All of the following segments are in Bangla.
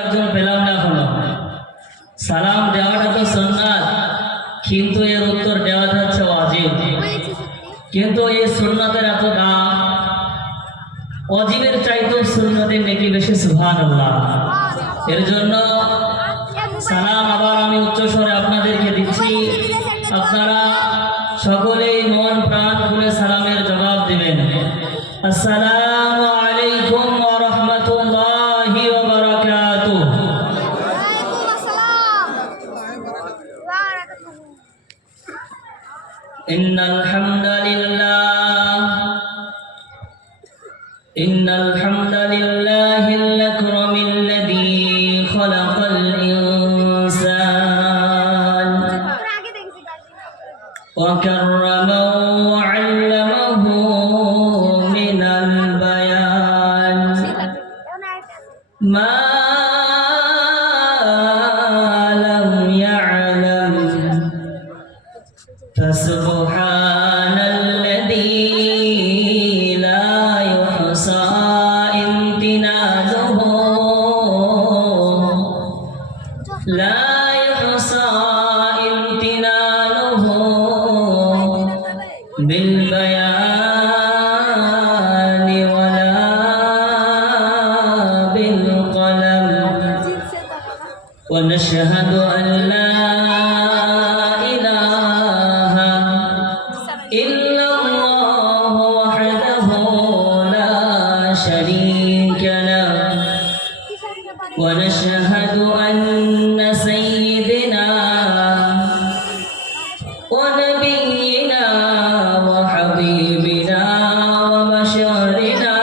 একজন পেলাম না এখনো। সালাম দেওয়াটা তো সুন্নাত, কিন্তু এর উত্তর দেওয়াটা হচ্ছে ওয়াজিব। কিন্তু এই সুন্নাতের এত দাম, ওয়াজিবের চাইতেও সুন্নাতের নেকি বেশি। সুবহানাল্লাহ। এর জন্য সালাম আবার আমি উচ্চ স্বরে আপনাদেরকে দিচ্ছি, আপনারা সকলেই মন প্রাণ খুলে সালামের জবাব দিবেন। আসসালামু আলাইকুম ওয়া রাহমাতুল্লাহি ওয়া বারাকাতুহু। ইন্নাল হামদালিল্লাহিল আকরামিল্লাযী খালাকাল ইনসান ওয়া কাররামাহু ওয়া 'allamahu মিনাল বায়ান মা লাম ইয়া'লাম ফাসুবহানাল্লাযী লা ইহসা ইমতিনানুহু বিল বায়ানি ওয়ালা বিল কলম ওয়া নাশহাদু আন লা ইলাহা ইল্লাল্লাহু ওয়াহদাহু লা শারীকা লাহু ওয়া নাশহাদু আন্না সাইয়্যিদানা ওয়া নাবিয়্যিনা ওয়া হাবিবিনা ওয়া বাশিরিনা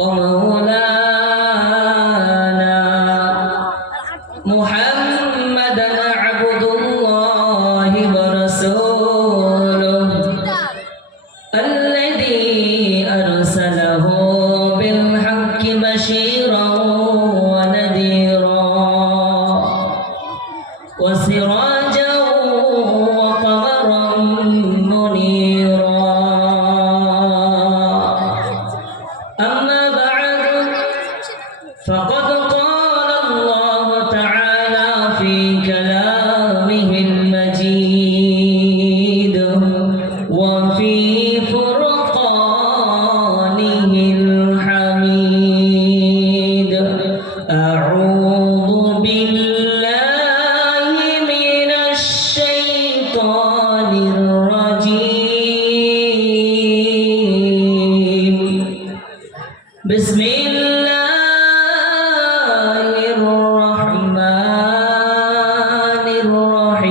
ওয়া মাওলানা মুহাম্মাদান আবদুল্লাহি ওয়া রাসূলুহু الذي أرسله بالحق بشيرا ونذيرا وسراجا وقمرا منيرا أما بعد فقد قال الله تعالى في كلامه المجيد وفي فرقانه الحميد أعوذ بالله من الشيطان الرجيم بسم الله الرحمن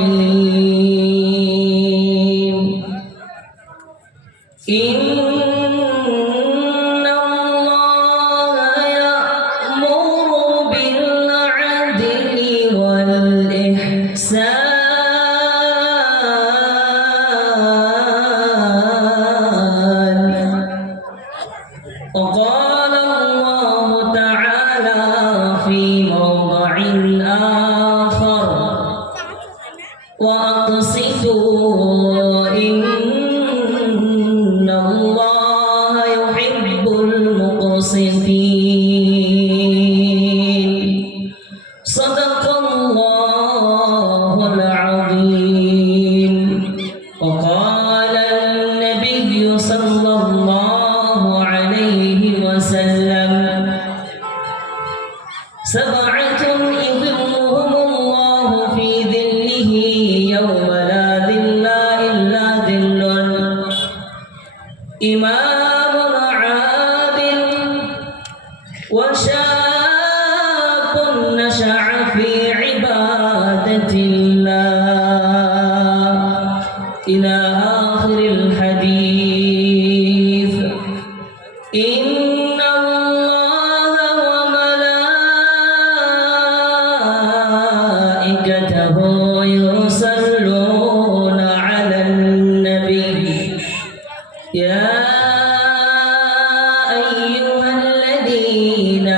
الرحيم إن الله يأمر بالعدل والإحسان وقال الله تعالى في موضع آخر وأقسطوا إن الله يحب المقسطين صدق الله العظيم وقال النبي صلى الله عليه وسلم سبعة يظلهم الله في ظله يوم لا ظل إلا ظله إمام عادل وشاب نشأ في عبادة الله إلى آخر الحديث إن الله وملائكته يصلون على النبي يا أيها الذين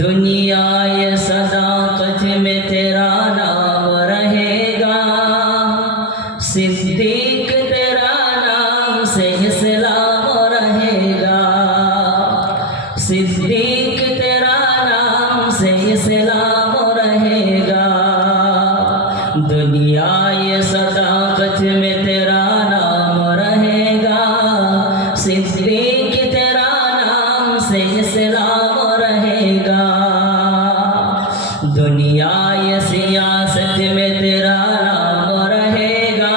दुनिया ये सदाकत में तेरा नाम रहेगा, सिद्दीक तेरा नाम से इस्लाम रहेगा, सिद्दीक तेरा नाम से इस्लाम रहेगा। दुनिया ये सदाकत में तेरा नाम रहेगा, सिद्दीक तेरा नाम से इस्लाम रहेगा। दुनिया ये सियासत में तेरा नाम रहेगा,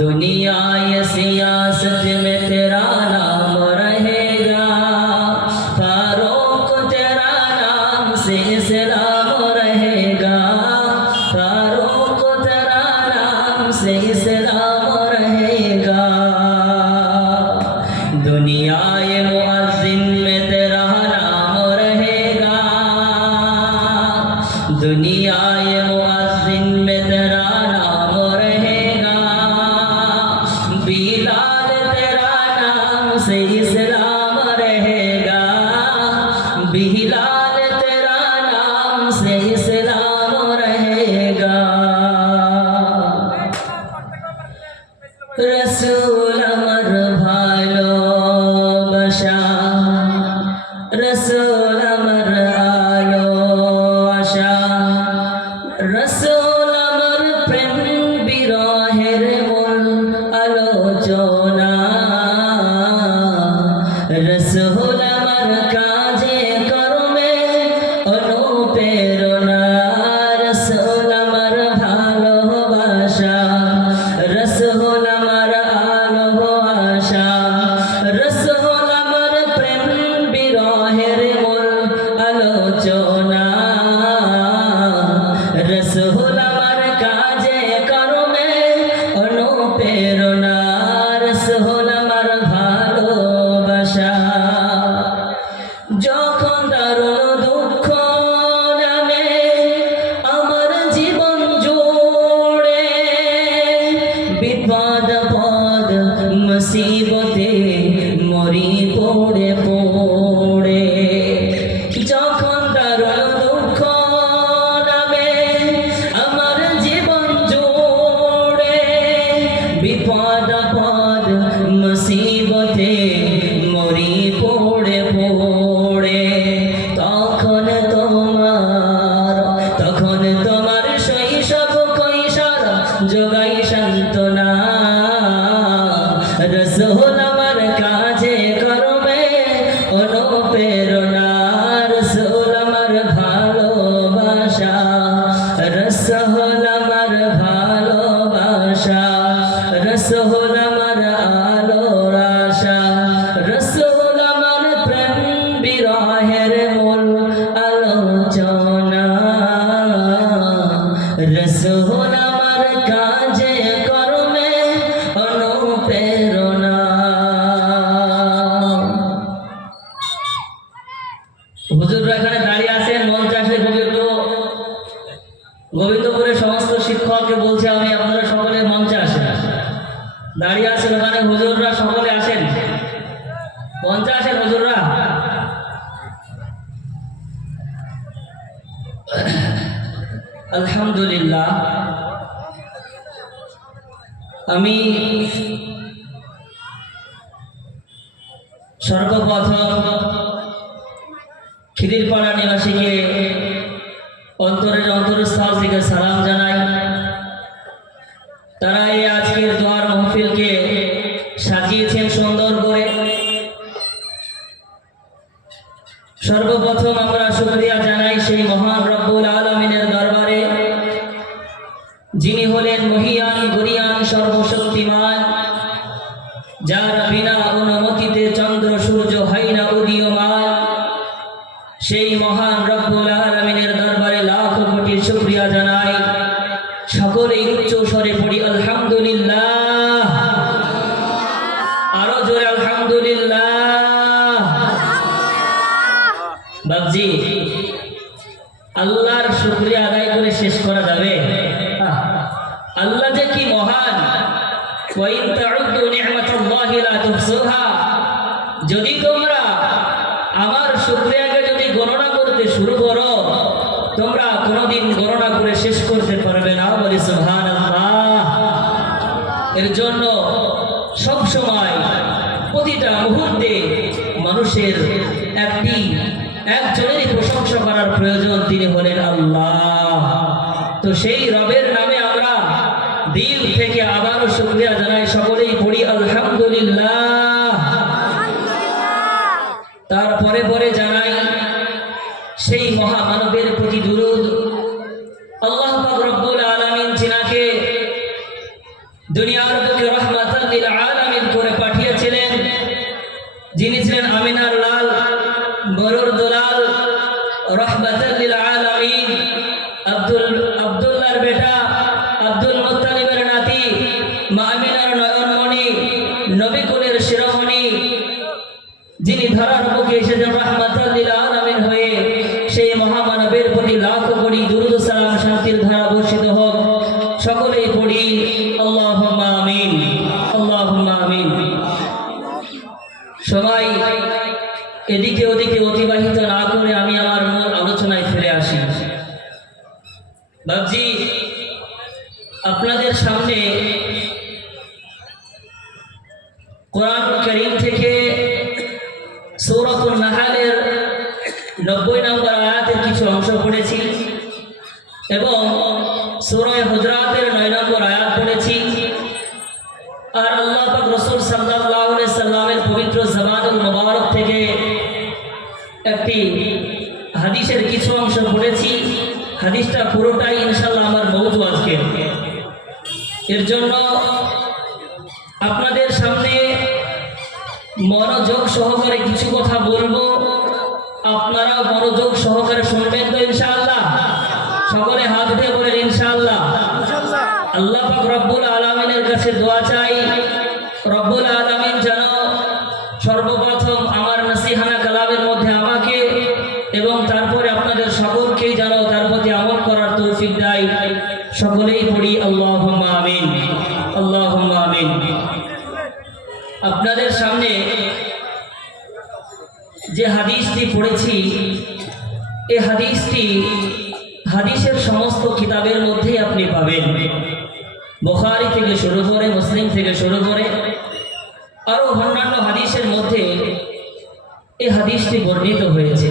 दुनिया ये सियासत में तेरा नाम रहेगा। फारूक तेरा नाम से इस्लाम रहेगा, फारूक तेरा नाम से इस्लाम रहेगा। दुनिया ये मुअज्जिन में तेरा नाम रहेगा, दुनिया ये मुअज्जिन में तेरा नाम रहेगा। बिलाल तेरा नाम से इस्लाम रहेगा, बिलाल तेरा नाम से इस्लाम रहेगा। रसूल अमर ভালোবাসা, রসুল আমার আলো আশা, রসুল আমার প্রেম বিরহের মূল আলোচনা, রসুল আমার কাজে কর্মে অনুপ্রেরণা, রসুল আমার ভালোবাসা, রসুল আমার আলো আশা, রসুল আমার প্রেম বিরহের মূল আলোচনা, রসুল আমার কাজে কর্মে অনুপ্রেরণা, রসুল আমার ভালোবাসা। যখন দারুণ দুঃখ নামে আমার জীবন জুড়ে, বিপদ পদ মুসিবতে মরি পড়ে পড়ে, যখন দারুণ দুঃখ নামে আমার জীবন জুড়ে, বিপদ পদ মুসিবতে মরি পড়ে পড়ে, তখন তোমার শৈশব কৈশোর যোগাই সান্ত্বনা, রসুল আমার কাজে কর্মে অনুপ্রেরণা, রসুল আমার ভালোবাসা, রসুল আমার ভালোবাসা, রসুল আমার আলোর আশা, রসুল আমার প্রেম বিরহের মূল আলোচনা, রসুল আমার কাজে কর্মে অনুপ্রেরণা। হুজুররা এখানে দাঁড়িয়ে আছেন, মঞ্চে আসলে গোবিন্দপুরের সমস্ত শিক্ষককে বলছি আমি, আপনারা সকলে মঞ্চে আসেন। দাঁড়িয়ে আছেন ওখানে হুজুররা, সকলে আসেন, মঞ্চে আসেন হুজুররা। আলহামদুলিল্লাহ, আমি সর্বপ্রথম খিদিরপাড়া নিবাসীকে অন্তরের অন্তরস্থল থেকে সালাম জানাই। তারা এই আজকের দোয়ার মাহফিলকে সাজিয়েছেন সুন্দর করে। সর্বপ্রথম আমরা শুকরিয়া জানাই সেই মহান রব্বুল আলামিনের দরবারে, যিনি হলেন মহিয়ান গরিয়ান সর্বশক্তিমান, যার বিনা অনুমতিতে চন্দ্র সূর্য হয় না উদীয়মান। সেই মহান রব্বুল আলামিনের দরবারে লাখ কোটি শুকরিয়া জানাই। সকলেই উচ্চ স্বরে পড়ি আলহামদুলিল্লাহ, আরো জোরে আলহামদুলিল্লাহ। বাবজি, আল্লাহর শুকরিয়া আদায় করে শেষ করা যাবে? আল্লাহ যে কি মহান, ওয়াইন তাউদ্দু নি'মাতাল্লাহি লা তুহসুহা। যদি তোমরা আমার শুকরিয়াকে যদি শুরু করো, তোমরা কোনোদিন গণনা করে শেষ করতে পারবে না। বলি সুবহানাল্লাহ। এর জন্য সব সময় প্রতিটা মুহূর্তে মানুষের একজনেরই প্রশংসা করার প্রয়োজন, তিনি হলেন আল্লাহ। তো সেই রবের নামে আমরা দিল থেকে আবারও শুকরিয়া জানাই, সকলেই পড়ি আলহামদুলিল্লাহ। তারপরে পরে জানাই সেই মহামানবের প্রতি দুরূদ। আল্লাহ পাক রব্বুল আলামিন যিনাকে দুনিয়ার বুকে রাহমাতাল লিল আলামিন করে পাঠিয়েছিলেন, যিনি ছিলেন আমিনার লাল, গরুর দুলাল, রাহমাতাল লিল আলামিন, আব্দুল্লাহর বেটা, আব্দুল মুত্তালিবের নাতি, মা আমিনার নয়নমণি, নবী কুলের শিরোমণি, যিনি ধরার বুকে এসেছেন রাহমাতাল লিল আলামিন হয়ে, সেই মহামানবের প্রতি লাখো কোটি দুরূদ সালাম শান্তির ধারা বর্ষিত হোক। সকলেই পড়ি আল্লাহুম্মা আমিন, আল্লাহুম্মা আমিন। সবাই এদিকে ওদিকে অতিবাহিত না করে আমি আমার মূল আলোচনায় ফিরে আসি। বাবজি, আপনাদের সামনে কোরআন কারীম থেকে সূরাতুন নাহলের 90 নম্বর আয়াতের কিছু অংশ পড়েছি এবং সূরা হুজরাতের 9 নম্বর আয়াত পড়েছি। আর আল্লাহ পাক রাসূল সাল্লাল্লাহু আলাইহি সাল্লামের পবিত্র জবানুল মুবারক থেকে একটি হাদিসের কিছু অংশ পড়েছি। হাদিসটা পুরোটাই ইনশাআল্লাহ আমার মওজু আজকে। এর জন্য আপনাদের সামনে মনোযোগ সহকারে কিছু কথা বলবো, আপনারা মনোযোগ সহকারে শুনবেন তো ইনশাআল্লাহ? সকলে হাত দিয়ে বলেন ইনশাআল্লাহ। আল্লাহ পাক রব্বুল আলামিনের কাছে দোয়া চাই, রব্বুল আলামিন যেন সর্বপ্রথম আমার নসিহানা কালামের মধ্যে আমাকে এবং তারপরে আপনাদের সকলকেই যেন তার প্রতি আমল করার তৌফিক দেয়। সকলেই পড়ি আল্লাহুম্মা আমিন, আল্লাহুম্মা আমিন। আপনাদের সামনে যে হাদিসটি পড়েছি, এই হাদিসটি হাদিসের সমস্ত কিতাবের মধ্যেই আপনি পাবেন। বুখারী থেকে শুরু করে, মুসলিম থেকে শুরু করে আরো অন্যান্য হাদিসের মধ্যে এই হাদিসটি বর্ণিত হয়েছে।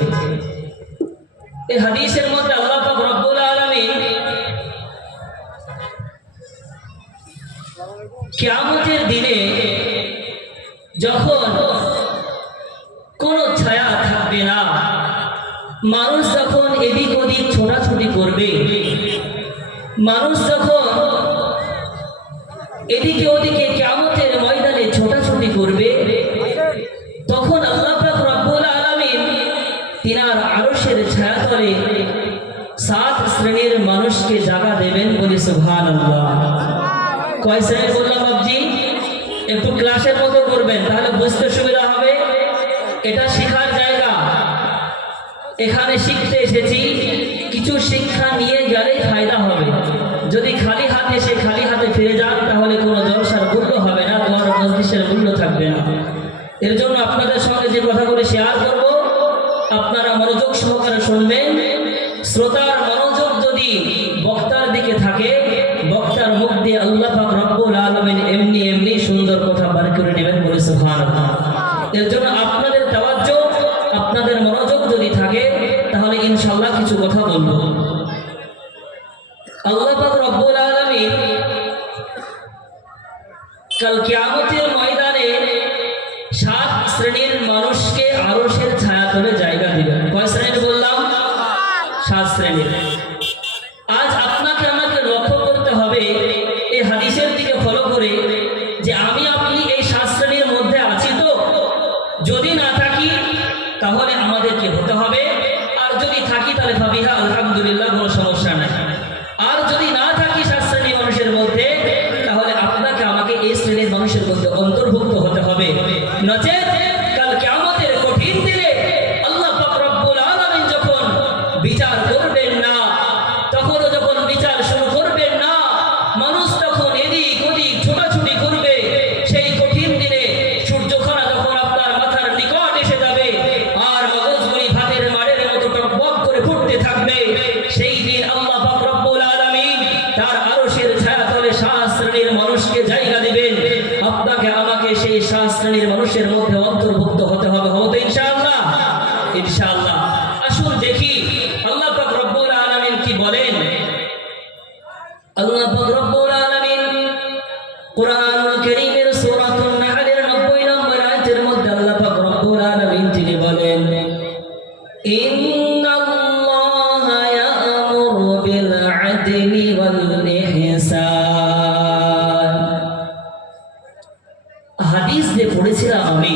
এই হাদিসের মধ্যে আল্লাহ পাক রব্বুল আলামিন কিয়ামতের দিনে যখন কোনো ছায়া থাকবে না, মানুষ যখন এদিক ওদিক ছোটাছুটি করবে, মানুষ যখন এদিকে ওদিকে কিয়ামতের ময়দানে ছোটাছুটি করবে, তখন আল্লাহ পাক রব্বুল আলামিন তিনার আরশের ছায়াতলে 7 শ্রেণীর মানুষকে জায়গা দেবেন। বলি সুবহানাল্লাহ। কয় শ্রেণী বললাম বাবজি? একটু ক্লাসের মতো করবেন, তাহলে বুঝতে সুবিধা হবে। এটা শেখার জায়গা, এখানে শিখতে এসেছি, কিছু শিক্ষা নিয়ে গেলেই ফায়দা হবে। যদি খালি হাতে খালি হাতে ফিরে যান, তাহলে কোনো জলসার মূল্য হবে না, তোমার মজলিসের মূল্য থাকবে না। এর জন্য আপনাদের সঙ্গে যে কথাগুলি শেয়ার করব, আপনারা মনোযোগ সহকারে শুনবেন। শ্রোতার মনোযোগ যদি বক্তার দিকে থাকে, বক্তার মুখ দিয়ে আল্লাহ পাক রব্বুল আলামিন এমনি এমনি সুন্দর কথা বার করে নেবেন। বলে সুবহানাল্লাহ। এর জন্য আপনাদের তাওয়াজ্জুহ, আপনাদের মনোযোগ যদি থাকে, তাহলে ইনশাআল্লাহ কিছু কথা বলবো। আল্লাহ পাক রব্বুল আলামিন কাল কিয়ামতের ময়দানে 7 শ্রেণীর মানুষকে আরশের ছায়াতলে জায়গা দিবেন। কয় শ্রেণীর বললাম? 7 শ্রেণীর। আজ আপনাকে আমাকে লক্ষ্য করতে হবে এই হাদিসের দিকে ফলো করে, যে আমি আপনি এই 7 শ্রেণীর মধ্যে আছি তো? যদি না থাকি তাহলে আমাদেরকে হতে হবে, আর যদি থাকি তাহলে ভাবিহা আলহামদুলিল্লাহ, কোনো সমস্যা নাই। আর যদি না থাকি 7 শ্রেণীর মানুষের মধ্যে, তাহলে আপনাকে আমাকে এই শ্রেণীর মানুষের মধ্যে অন্তর্ভুক্ত হতে হবে। নচেত কাল কিয়ামতের কঠিন দিনে আল্লাহ পাক রব্বুল আলামিন যখন বিচার করবেন না, তখন যখন বিচার শুরু করবেন না, মানুষ তখন এদিক ওদিক ছোটাছুটি করবে। সেই কঠিন দিনে সূর্যখানা যখন আপনার মাথার নিকট এসে যাবে, আর মগজগুলি ভাতের মাড়ের মতো টকবক করে বলেন, ইন্নাল্লাহা ইয়া'মুরু বিল আদলি ওয়াল ইহসান। হাদিস দিয়ে পড়েছিলাম আমি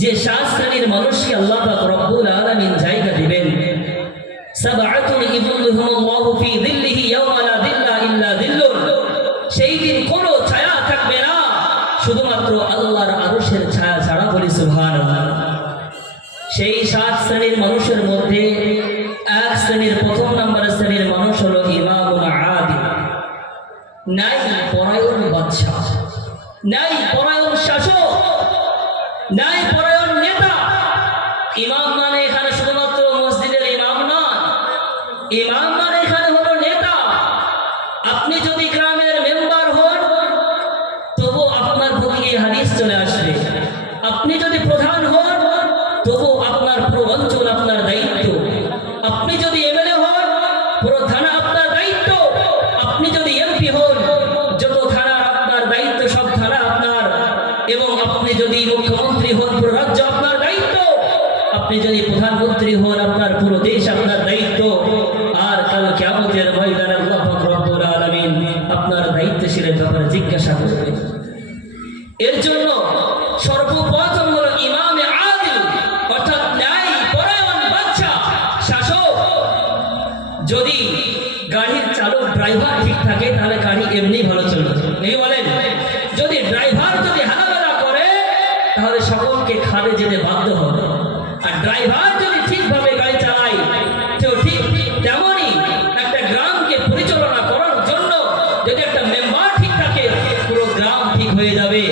যে 7 শ্রেণীর মানুষকে আল্লাহ পাক রব্বুল আলামিন জায়গা দিবেন। সাবআতুন ইযিল্লুহুমুল্লাহু ফি যিল্লিহি ইয়াওমা লা যিল্লা ইল্লা যিল্লুহ। সেই দিন কোনো ছায়া থাকবে না শুধুমাত্র আল্লাহর আরশের ছায়া ছাড়া। বলি সুবহানাল্লাহ। সেই 7 শ্রেণীর মানুষের মধ্যে 1 শ্রেণীর, প্রথম নম্বর শ্রেণীর মানুষ হলো ইমামুন আদিল, নাই পরায়ণ বাদশা, নাই পরায়ণ শাসক, নাই পরায়ণ নেতা। ইমাম মানে এখানে শুধুমাত্র মসজিদের ইমাম নয়, ইমাম মানে এখানে হলো নেতা। আপনি যদি গ্রামের মেম্বার হন তবু আপনার প্রতি এই হাদিস চলে আসবে। আপনি যদি প্রধান হন তবু আপনার পুরো অঞ্চল আপনার দায়িত্ব। আপনি যদি এমএলএ হন পুরো থানা আপনার দায়িত্ব। আপনি যদি এমপি হন যত থানা আপনার দায়িত্ব, সব থানা আপনার। এবং আপনি যদি মুখ্যমন্ত্রী হন পুরো রাজ্য আপনার দায়িত্ব। আপনি যদি প্রধানমন্ত্রী হন আপনার পুরো দেশ আপনার দায়িত্ব। আর কাল কিয়ামতের ময়দানে আল্লাহ পাক রব্বুল আলামিন আপনার দায়িত্বশীলের ব্যাপারে জিজ্ঞাসা করবে। এর জন্য সর্বপ্রথম হলো ইমামে আদিল, অর্থাৎ ন্যায় পরায়ণ বাদশা, শাসক। যদি গাড়ির চালক ড্রাইভার ঠিক থাকে তাহলে গাড়ি এমনি ভালো চলবে, এই বলেন। যদি ড্রাইভার যদি হানাবানা করে তাহলে সকলকে খাদে যেতে বাধ্য হবে। আর ড্রাইভার যদি ঠিকভাবে গাড়ি চালায় তো ঠিক তেমনই একটা গ্রামকে পরিচালনা করার জন্য যদি একটা মেম্বার ঠিক থাকে পুরো গ্রাম ঠিক হয়ে যাবে।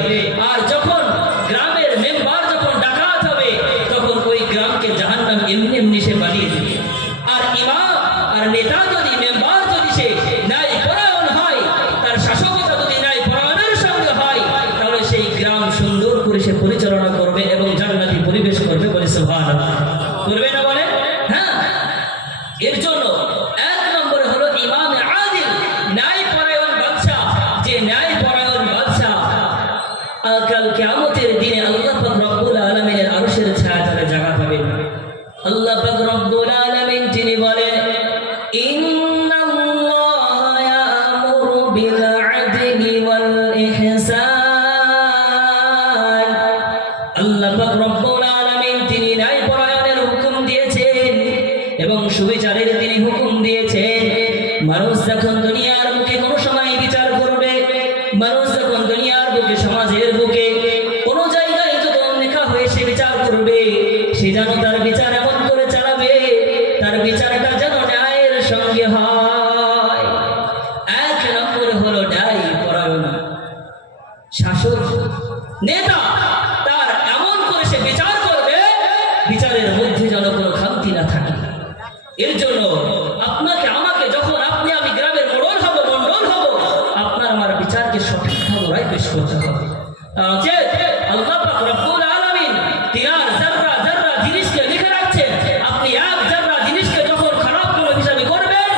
আর যখন গ্রামের মেম্বার যখন ডাকাত হবে তখন ওই গ্রামকে জাহান্নাম এমনি এমনি সে বানিয়ে দেবে। আর ইমাম আর নেতা যদি, মেম্বার যদি সে ন্যায় পরায়ণ হয়, তার শাসকতা যদি ন্যায় পরায়ণের সঙ্গে হয়, তাহলে সেই গ্রাম সুন্দর করে সে পরিচালনা করবে এবং জান্নাতি পরিবেশ করবে। বলে সুবহানাল্লাহ। করবে না বলে? হ্যাঁ। এর জন্য 1 নম্বরে হলো ইমাম আদিল, ন্যায় পরায়ণ বাদশা। যে ন্যায় পরায়ণ বাদশা কাল কিয়ামতের দিনে আল্লাহ পাক রব্বুল আলামিনের আরশের ছায়া তলে জায়গা পাবেন। আল্লাহ পাক রব্বুল আলামিন তিনি বলেন, ইন্নাল্লাহা ইয়া'মুরু বিল আদলি ওয়াল ইহসান। আল্লাহ পাক রব্বুল আলামিন তিনি ন্যায় পরায়ণের হুকুম দিয়েছেন এবং সুবিচারের তিনি হুকুম দিয়েছেন। মানুষ যখন দুনিয়ার বুকে কোনো সময় বিচার করবে, মানুষ যখন দুনিয়ার বুকে, সমাজের বুকে কোনো জায়গায় যখন লেখা হয়ে সে বিচার করবে, সে যেন তার বিচার এমন করে চালাবে তার বিচারটা যেন ন্যায়ের সঙ্গে হয়। 1 নম্বরে হলো ন্যায় পরায়ণ শাসক, নেতা। তার এমন করে সে বিচার করবে বিচারের মধ্যে যেন কোনো খামতি না থাকে। এর জন্য আপনাকে আমাকে যখন আপনি আমি গ্রামের মন্ডল হব, আপনার আমার বিচারকে সঠিকভাবে রায় পেশ করতে হবে। যে আল্লাহ পাক রব্বুল আলামিন তিনার জাররা জাররা জিনিসকে লিখে রাখছেন। আপনি 1 জাররা জিনিসকে যখন খারাপ কোনো হিসাবে করবেন,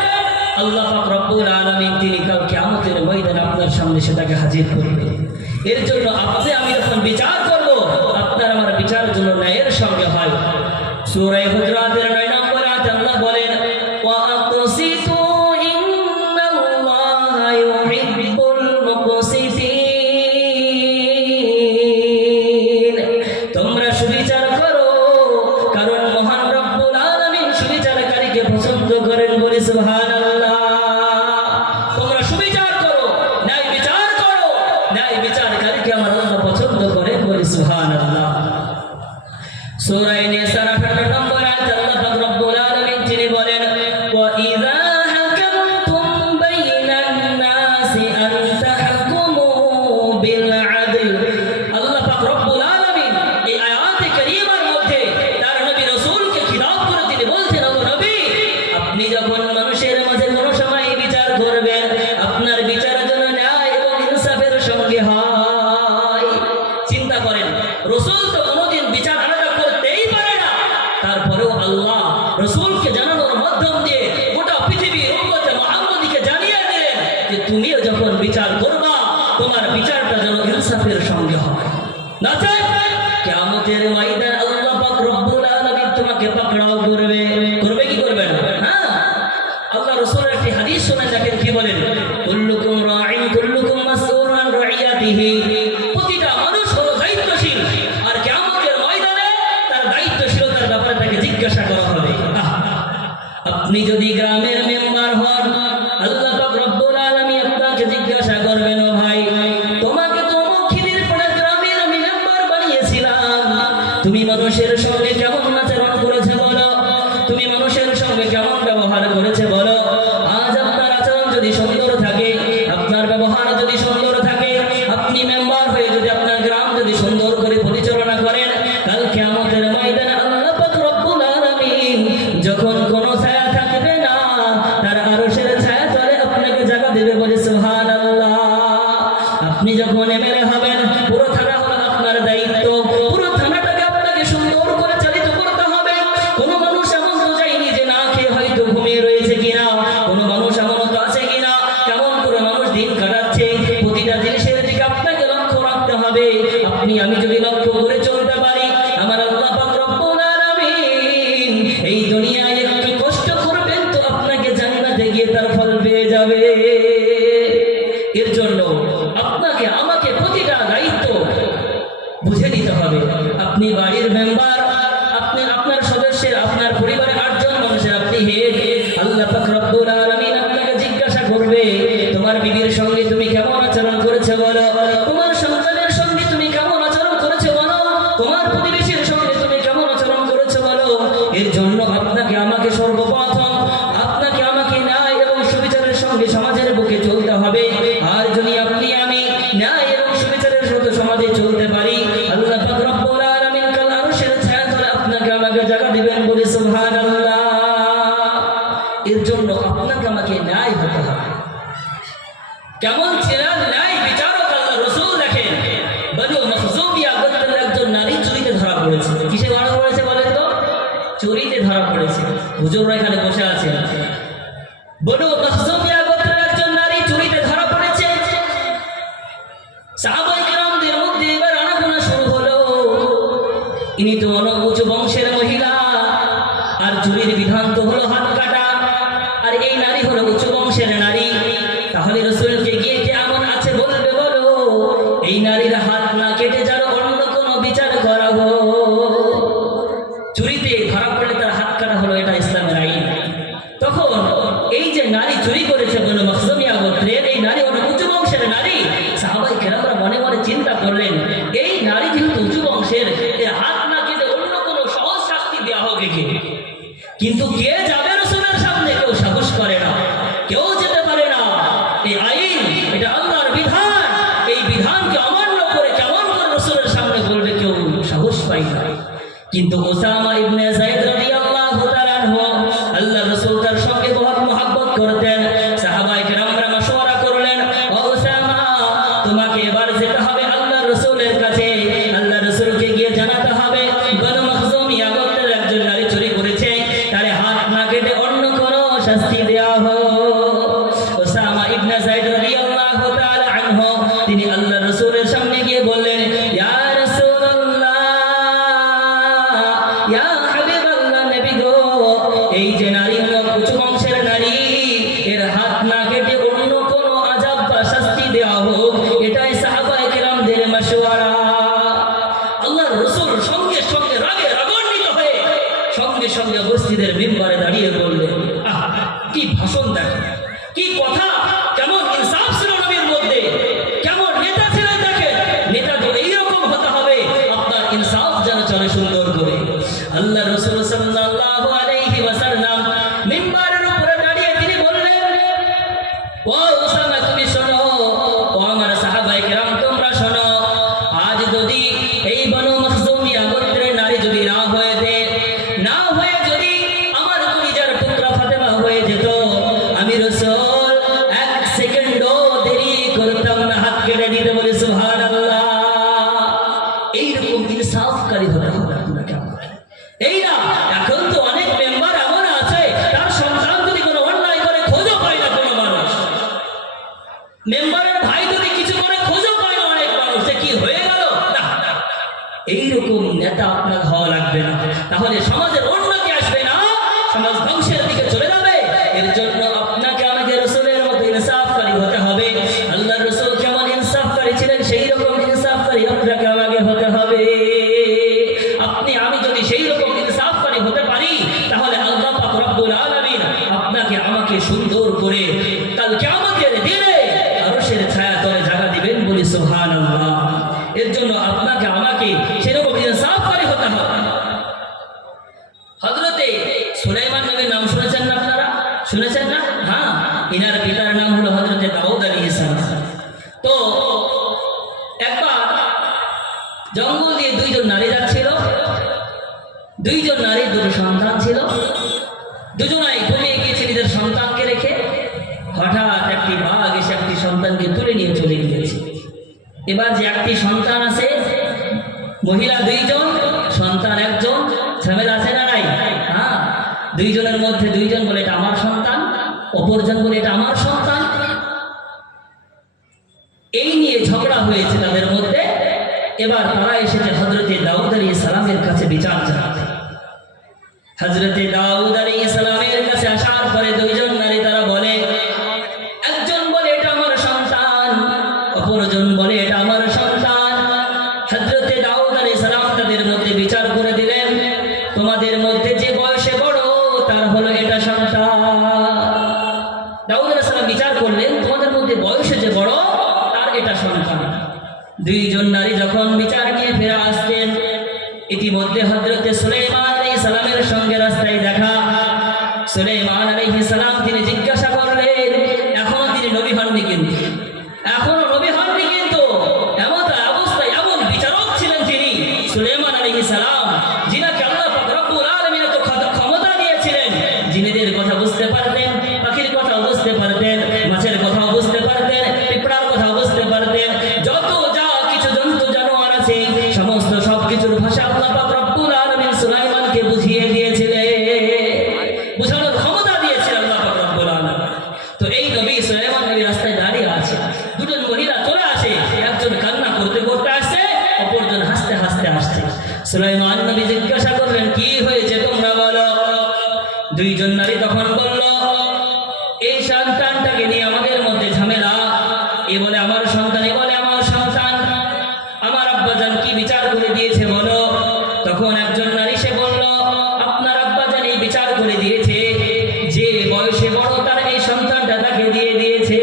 আল্লাহ পাক রব্বুল আলামিন তিনি কাল কিয়ামতের ময়দানে আপনার সামনে সেটাকে হাজির করবেন। এর জন্য আপনি আমি যখন বিচার করব, আপনার আমার বিচার জন্য ন্যায়ের সঙ্গে হয়। সূরা হুজুরাতের 9 নম্বর আয়াতে আল্লাহ বলেন, ওয়া আকসিতু ইন্নাল্লাহা ইউহিব্বুল মুকসিতিন। তোমরা সুবিচার করো কারণ মহান রব্বুল আলামিন সুবিচারকারীকে পছন্দ করেন। বলি সুবহানাল্লাহ। তোমরা সুবিচার করো, ন্যায় বিচার করো, ন্যায় বিচারকারীকে আমার আল্লাহ পছন্দ করেন। বলি সুবহানাল্লাহ। সূরা নিসার 18 নম্বর আয়াতে আল্লাহ পাক রব্বুল আলামিন তিনি বলেন, ওয়া ইযা হাকামতুম বাইনান নাসি আন তাহকুমু বিল আদল। আল্লাহ পাক রব্বুল আলামিন এই আয়াতে কারীমার মধ্যে তার নবী রাসূলকে খিতাব করে তিনি বলছেন, ও নবী, আপনি যখন মানুষের মাঝে কোনো সময় বিচার করবেন, আপনার বিচার যেন ন্যায় এবং ইনসাফের সঙ্গে হয়। চিন্তা করেন, রাসূল তো কোনোদিন বিচার করতেই পারে না, তারপরেও আল্লাহ রাসূলকে জানানোর মাধ্যম দিয়ে গোটা পৃথিবীর উম্মতে মুহাম্মদীকে জানিয়ে দিলেন যে তুমিও যখন বিচার করবা তোমার বিচারটা যেন ইনসাফের সঙ্গে হয়। না চাই কিয়ামতের ময়দানে আল্লাহ পাক রব্বুল জিজ্ঞাসা করা হবে। আপনি যদি গ্রামের মেম্বার হন, আল্লাহ পাক রব্বুল আলামিন আপনাকে জিজ্ঞাসা করবেন, ও ভাই, তোমাকে তো মক্ষিণীর পাড়া গ্রামের আমি মেম্বার বানিয়েছিলাম, তুমি মানুষের সঙ্গে কেমন আচরণ করেছে বলো, তুমি মানুষের সঙ্গে কেমন ব্যবহার করেছে বলো। আজ আপনার আচরণ যদি সুন্দর থাকে, আপনার ব্যবহার যদি সুন্দর থাকে, আপনি মেম্বার হয়ে যদি আপনার গ্রাম যদি সুন্দর করে পরিচালনা করেন, কাল কিয়ামতের ময়দানে আল্লাহ পাক রব্বুল আলামিন যখন কোনো ছায়া থাকবে না, তার আরশের ছায়া তলে আপনাকে জায়গা দেবে, বলে সুবহানাল্লাহ। আপনি যখন এমএলএ হবেন, পুরো থানা হলো আপনার দায়িত্ব, পুরো থানাটাকে আপনাকে সুন্দর করে চালিত করতে হবে। কোনো মানুষ এমন তো যায়নি যে না খেয়ে হয়তো ঘুমিয়ে রয়েছে কিনা, কোনো মানুষ এমন তো আছে কিনা কেমন করে মানুষ দিন কাটাচ্ছে, প্রতিটা জিনিসের দিকে আপনাকে লক্ষ্য রাখতে হবে। আপনি আমি যদি লক্ষ্য করে চলতে পারি, আমার আল্লাহ পাক রব্বুল আলামিন এই দুনিয়ায় একটু কষ্ট করবেন তো আপনাকে জান্নাতে গিয়ে তার ফল পেয়ে যাবে। এর জন্য আপনাকে আমাকে প্রতিটা দায়িত্ব বুঝে নিতে হবে। আপনি বাড়ির মেম্বার, আপনি আপনার সদস্যের, আপনার পরিবারের 8 জন মানুষের আপনি হেড। আল্লাহ পাক রব্বুল আলামিন আপনাকে জিজ্ঞাসা করবে, তোমার বিবির সঙ্গে তুমি কেমন আচরণ করেছো বলো, তোমার সন্তানের সঙ্গে তুমি কেমন আচরণ করেছো বলো, তোমার প্রতিবেশীর সঙ্গে তুমি কেমন আচরণ করেছো বলো। এর জন্য আপনাকে আমাকে সর্বপ্রথম আপনাকে আমাকে ন্যায় এবং সুবিচারের সঙ্গে সমাজের বুকে চলতে হবে। আর যদি আপনি আমি ন্যায় এবং সুবিচারের সাথে সমাজে চলতে পারি, আল্লাহ পাক রব্বুল আলামিন কাল আরশের ছায়া তলে আপনাকে আমাকে জায়গা দিবেন, বলে সুবহানাল্লাহ। এর জন্য আপনাকে আমাকে ন্যায় হতে হবে। কেমন ছিলেন ন্যায় বিচারক আল্লাহ রাসূল? দেখেন, বনু মখজুমিয়া গোত্রের একজন নারী চুরিতে ধরা পড়েছে। কিসে ধরা পড়েছে বলেন তো? চুরিতে ধরা পড়েছে। হুজুররা এখানে বসে আছেন। বনু মখজুমিয়া গোত্রের একজন নারী চুরিতে ধরা পড়েছে। সাহাবায়ে কেরামদের মধ্যে এবার আনাগোনা শুরু হলো। ইনি তো অনেক উঁচু বংশের মহিলা, আর চুরির বিধান তো হলো হাত কাটা, আর এই নারী হলো উঁচু বংশের নারী। তাহলে রাসূলকে গিয়ে কে এমন আছে বলবে বলো, এই নারীর হাত না কেটে যার অন্য কোনো বিচার করা হোক। চুরিতে ধরা পড়লে তার হাত কাটা হলো, এটা ইসলামের আইন। তখন এই যে নারী চুরি করেছে বনু মখজুমিয়া গোত্রের, এই নারী হলো উঁচু বংশের নারী। সাহাবায়ে কেরামরা মনে মনে চিন্তা করলেন, এই নারী যেহেতু উঁচু বংশের, এর হাত না কেটে অন্য কোনো সহজ শাস্তি দেওয়া হোক একে। কিন্তু কে যাবে রাসূলের সামনে? কেউ সাহস করে না, কেউ যেতে পারে না। এই আইন, এটা আল্লাহর বিধান, এই বিধানকে অমান্য করে কেমন করে রাসূলের সামনে বলবে, কেউ সাহস পায় না। কিন্তু উসামা ইবনে যায়েদ রাদিয়াল্লাহু তাআলা আনহু, আল্লাহর রাসূল তার সঙ্গে বহুত মহব্বত করতেন। সাহাবায়ে কেরামরা মাশওয়ারা করলেন, ও উসামা, তোমাকে এবার যেতে হবে আল্লাহর রাসূলের কাছে, আল্লাহর রাসূলকে গিয়ে জানাতে হবে বনু মখজুমিয়া গোত্রের একজন নারী চুরি করেছে, তার হাত না কেটে অন্য কোনো শাস্তি দেওয়া হোক। উসামা ইবনে যায়েদ রাদিয়াল্লাহু তাআলা আনহু তিনি আল্লাহর রাসূলের সামনে গিয়ে বললেন, ইয়া রাসূলুল্লাহ, ইয়া হাবিবাল্লাহ, নবী গো, এই যে নারী হলো উঁচু বংশের নারী, এর হাত না কেটে অন্য কোনো আযাব বা শাস্তি দেওয়া হোক, এটাই সাহাবায়ে কেরামদের মাশওয়ারা। আল্লাহর রাসূল সঙ্গে সঙ্গে রাগে রাগান্বিত হয়ে সঙ্গে সঙ্গে মসজিদের মিম্বরে দাঁড়িয়ে বললেন, কি ভাষণ দেখেন, কি কথা, কেমন ইনসাফ ছিল নবীর মধ্যে, কেমন নেতা ছিলেন দেখেন। নেতা তো এইরকম হতে হবে, আপনার ইনসাফ যেন চলে সুন্দর করে। আল্লাহ রাসূল সাল্লাল্লাহু আলাইহি ওয়াসাল্লাম মিম্বরের উপরে দাঁড়িয়ে তিনি বললেন, ও উসামা, তুমি শোনো, ও আমার সাহাবায়ে কেরাম তোমরা শোনো, আজ যদি এই বনু মখজুমিয়া গোত্রের নারী যদি না হয়ে যদি আমার কলিজার পুত্র ফাতেমা হয়ে যেত, আমি রাসূল 1 সেকেন্ডও দেরি করতাম না, হাত কেটে দিতে, বলে সুবহানাল্লাহ। এইরকম ইনসাফকারী হতে হবে আপনাকে। এই না, এখন তো অনেক মেম্বার এমন আছে, তার সন্তান যদি কোনো অন্যায় করে খোঁজও পায় না কোনো মানুষ, মেম্বারের ভাই যদি কিছু করে খোঁজও পায় না অনেক মানুষ, যে কি হয়ে গেল না। এইরকম নেতা আপনার হওয়া লাগবে না, তাহলে সমাজের উন্নতি আসবে না, সমাজ ধ্বংসের দিকে চলে যাবে। এর জন্য আপনাকে আমাকে রাসূলের মতো ইনসাফকারী হতে হবে। আল্লাহর রাসূল কেমন ইনসাফকারী ছিলেন, সেই রকম ইনসাফকারী আপনাকে আমাকে হতে হবে। আপনি আমি যদি সেই রকম ইনসাফকারী হতে পারি, সুলাইমান নবীর নাম শুনেছেন না আপনারা? শুনেছেন না? হ্যাঁ, ইনার পিতার নাম হলো হযরত দাউদ আলাইহিস সালাম। তো একবার জঙ্গল দিয়ে দুইজন নারী যাচ্ছিল। দুইজন নারীর দুটো সন্তান ছিল। দুজনাই ঘুমিয়ে গিয়েছে নিজের সন্তানকে রেখে। হঠাৎ একটি বাঘ এসে একটি সন্তানকে তুলে নিয়ে চলে গিয়েছে। এবার যে একটি সন্তান আছে, মহিলা দুইজন, সন্তান একজন, ঝামেলা আছে না নাই? হ্যাঁ, দুইজনের মধ্যে দুইজন বলে এটা আমার সন্তান, অপরজন বলে এটা আমার সন্তান। এই নিয়ে ঝগড়া হয়েছে তাদের মধ্যে। এবার তারা এসেছে হযরতে দাউদ আলাইহিস সালামের কাছে বিচার জানাতে। হযরতে দাউদ আলাইহিস সালামের কাছে আসার পরে দুইজন নারী তারা বলে, একজন বলে এটা আমার সন্তান, অপরজন বলে এটা আমার সন্তান। হযরতে দাউদ আলাইহিস সালাম তাদের মধ্যে বিচার করে দিলেন, তোমাদের মধ্যে যে বয়সে বড় তার হলো এটা সন্তান। দাউদ আলাইহিস সালাম বিচার করলেন, তোমাদের মধ্যে বয়সে যে বড় তার এটা সন্তান। দুইজন নারী যখন বিচার নিয়ে ফিরে আসতেন, ইতিমধ্যে হযরতে সুলাইমান আলাইহিস সালামের সঙ্গে রাস্তায় দেখা। সুলাইমান আলাইহিস সালাম তিনি জিজ্ঞাসা করলেন, এখনো তিনি নবী হননি কিন্তু, এখনো নবী হননি কিন্তু এমন অবস্থায় এমন বিচারক ছিলেন তিনি সুলাইমান আলাইহিস সালাম, যিনাকে আল্লাহ পাক রব্বুল আলামিন এত ক্ষমতা দিয়েছিলেন। জিনেদের কথা বুঝতে পারতেন, পাখির কথা বুঝতে পারতেন, মাছের কথা বুঝতে পারতেন, পিঁপড়ার কথা বুঝতে পারতেন, যত যা কিছু জন্তু জানোয়ার আছে সমস্ত সবকিছুর ভাষা আল্লাহ পাক রব্বুল আলামিন সুলাইমানকে বুঝিয়ে দিয়েছিলেন, বুঝানোর ক্ষমতা দিয়েছিলেন আল্লাহ পাক রব্বুল আলামিন। তো এই নবী সুলাইমান নবী রাস্তায় দাঁড়িয়ে আছে, দুজন মহিলা চলে আসে, একজন কান্না করতে করতে আসছে, অপরজন হাসতে হাসতে আসছে। সুলাইমান নবী জিজ্ঞাসা করলেন, কি হয়েছে তোমরা বলো। দুইজন নারী তখন বলল, এই সন্তানটাকে নিয়ে আমাদের মধ্যে ঝামেলা, এ বলে আমার সন্তান, এ বলে আমার সন্তান, আমার আব্বাজান কি বিচার করে দিয়েছে বলো। তখন একজন নারী সে বলল, আপনার আব্বাজান এই বিচার করে দিয়েছে, যে বয়সে বড় তার এই সন্তানটা তাকে দিয়ে দিয়েছে।